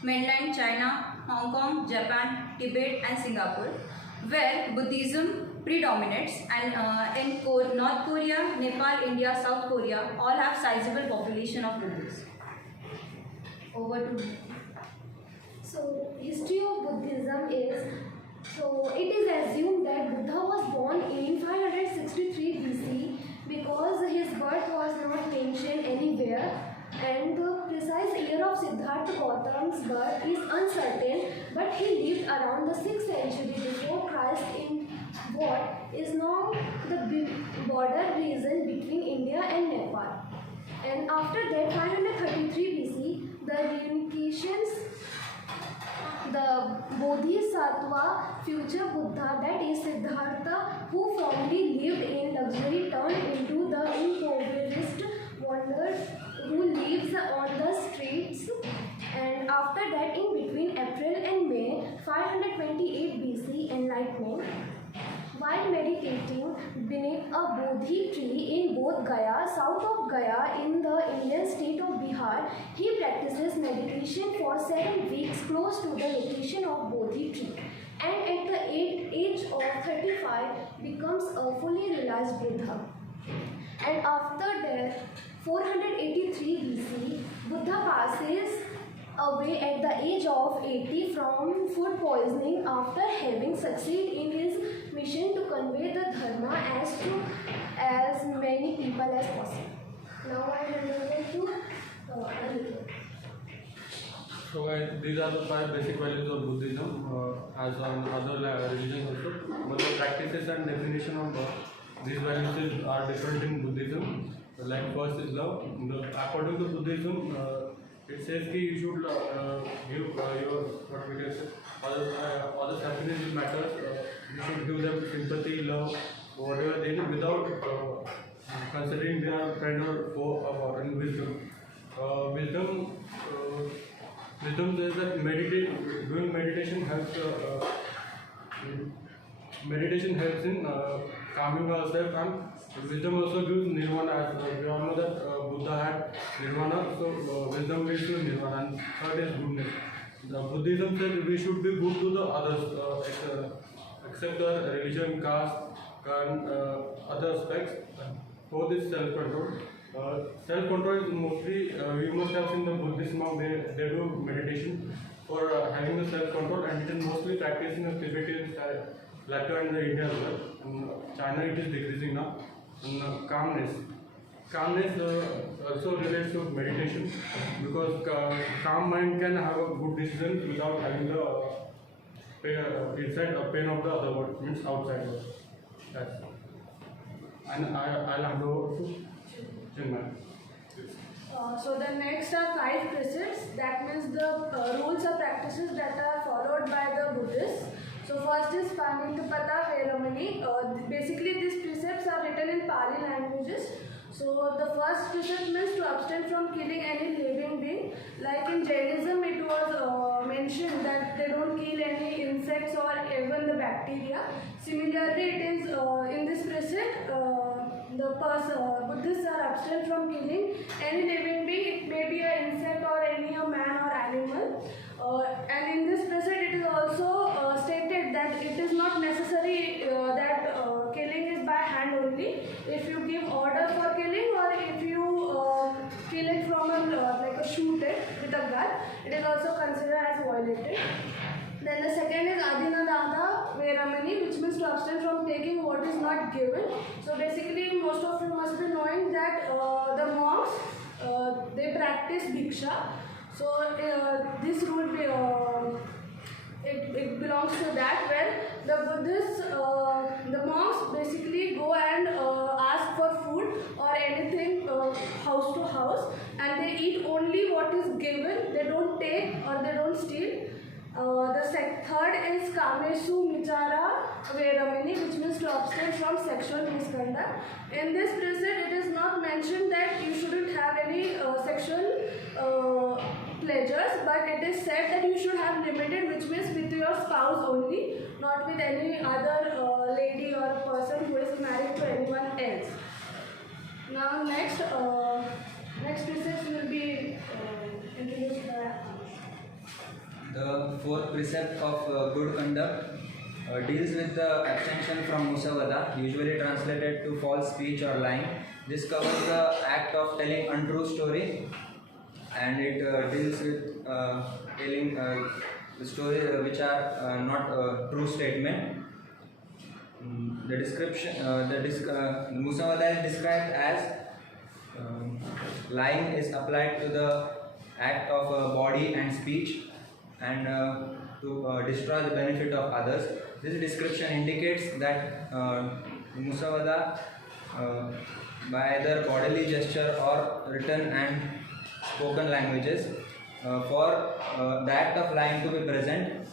mainland China, Hong Kong, Japan, Tibet and Singapore, where Buddhism predominates, and in North Korea, Nepal, India, South Korea all have sizable population of Buddhists. Over to you. So, history of Buddhism is, it is assumed that Buddha was born in 563 BC because his birth was not mentioned anywhere, and the precise year of Siddhartha Gautam's birth is uncertain, but he lived around the 6th century before Christ in what is now the border region between India and Nepal. And after that, 533 BC, the reunifications, the Bodhisattva, future Buddha, that is Siddhartha, who formerly lived in luxury, turned into the impoverished wanderer who lives on the streets. And after that, in between April and May 528 BC, enlightenment. While meditating beneath a Bodhi tree in Bodkhe, south of Gaya in the Indian state of Bihar, he practices meditation for 7 weeks close to the location of Bodhi tree, and at the age of 35 becomes a fully realized Buddha. And after that, 483 BC, Buddha passes away at the age of 80 from food poisoning after having succeeded in his mission to convey the dharma to as many people as possible. Now I hand over to Aditya. So these are the 5 basic values of Buddhism, as on other religions also. But the practices and definition of these values are different in Buddhism. Like first is love. According to Buddhism, it says that you should give your what we can say others happiness matters. You should give them sympathy, love, whatever they do, without considering their friend or foe or wisdom. Wisdom says that doing meditation helps. Meditation helps in calming ourselves, and wisdom also gives nirvana. As we all know that Buddha had nirvana, so wisdom leads to nirvana. And third is goodness. The Buddhism says we should be good to the others, except the religion, caste, and other aspects. Fourth is self-control. Self-control is mostly, you must have seen the Buddhist monk, they do meditation for having the self-control, and it is mostly practiced in the Tibetan style, later in the India as well. In China it is decreasing now. And calmness. Calmness also relates to meditation, because calm mind can have a good decision without having the inside pain of the other world, means outside world. That's it. And I'll hand over to Chinmay. So the next are 5 precepts, that means the rules or practices that are followed by the Buddhists. So first is Panitapata Veramani. Basically these precepts are written in Pali languages. So the first precept means to abstain from killing any living being. Like in Jainism it was mentioned that they don't kill any insects or even the bacteria. Similarly it is in this precept the Buddhists are abstain from killing any living being. It may be an insect or any a man or animal. And in this precept it is also stated that it is not necessary that killing is by hand only. If you give order for killing, or if you kill it from like a shoot it with a gun, it is also considered as violated. Then the second is Adinadada Veramani, which means to abstain from taking what is not given. So basically most of you must be knowing that the monks they practice bhiksha. So this rule it belongs to that, where the Buddhists, the monks basically go and ask for food or anything house to house, and they eat only what is given. They don't take or they don't steal. The third is Kamesu Michara Veramani, which means to abstain from sexual misconduct. In this precept, it is not mentioned that you shouldn't have any sexual pleasures, but it is said that you should have limited, which means with your spouse only, not with any other lady or person who is married to anyone else. Now next precept will be introduced by The fourth precept of good conduct deals with the abstention from musavada, usually translated to false speech or lying. This covers the act of telling untrue story, and it deals with telling the story which are not a true statement. The description, musavada is described as lying is applied to the act of body and speech, and to destroy the benefit of others. This description indicates that musavada by either bodily gesture or written and spoken languages, for the act of lying to be present,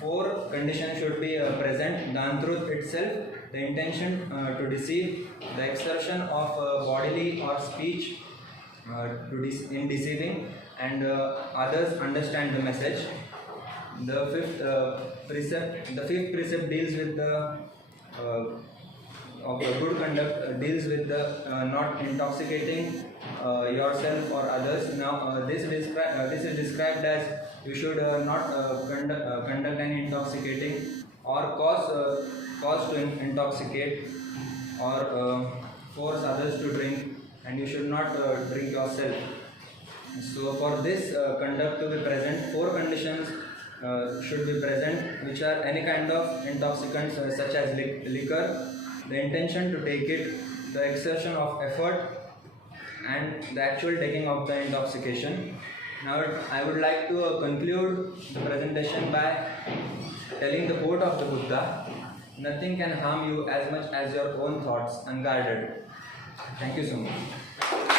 4 conditions should be present: the untruth itself, the intention to deceive, the exertion of bodily or speech in deceiving, and others understand the message. The fifth precept deals with the of good conduct, deals with the not intoxicating yourself or others. Now this is described as you should not conduct any intoxicating or cause to intoxicate or force others to drink, and you should not drink yourself. So for this conduct to be present, 4 conditions should be present, which are any kind of intoxicants such as liquor, the intention to take it, the exertion of effort, and the actual taking of the intoxication. Now I would like to conclude the presentation by telling the quote of the Buddha: "Nothing can harm you as much as your own thoughts unguarded." Thank you so much.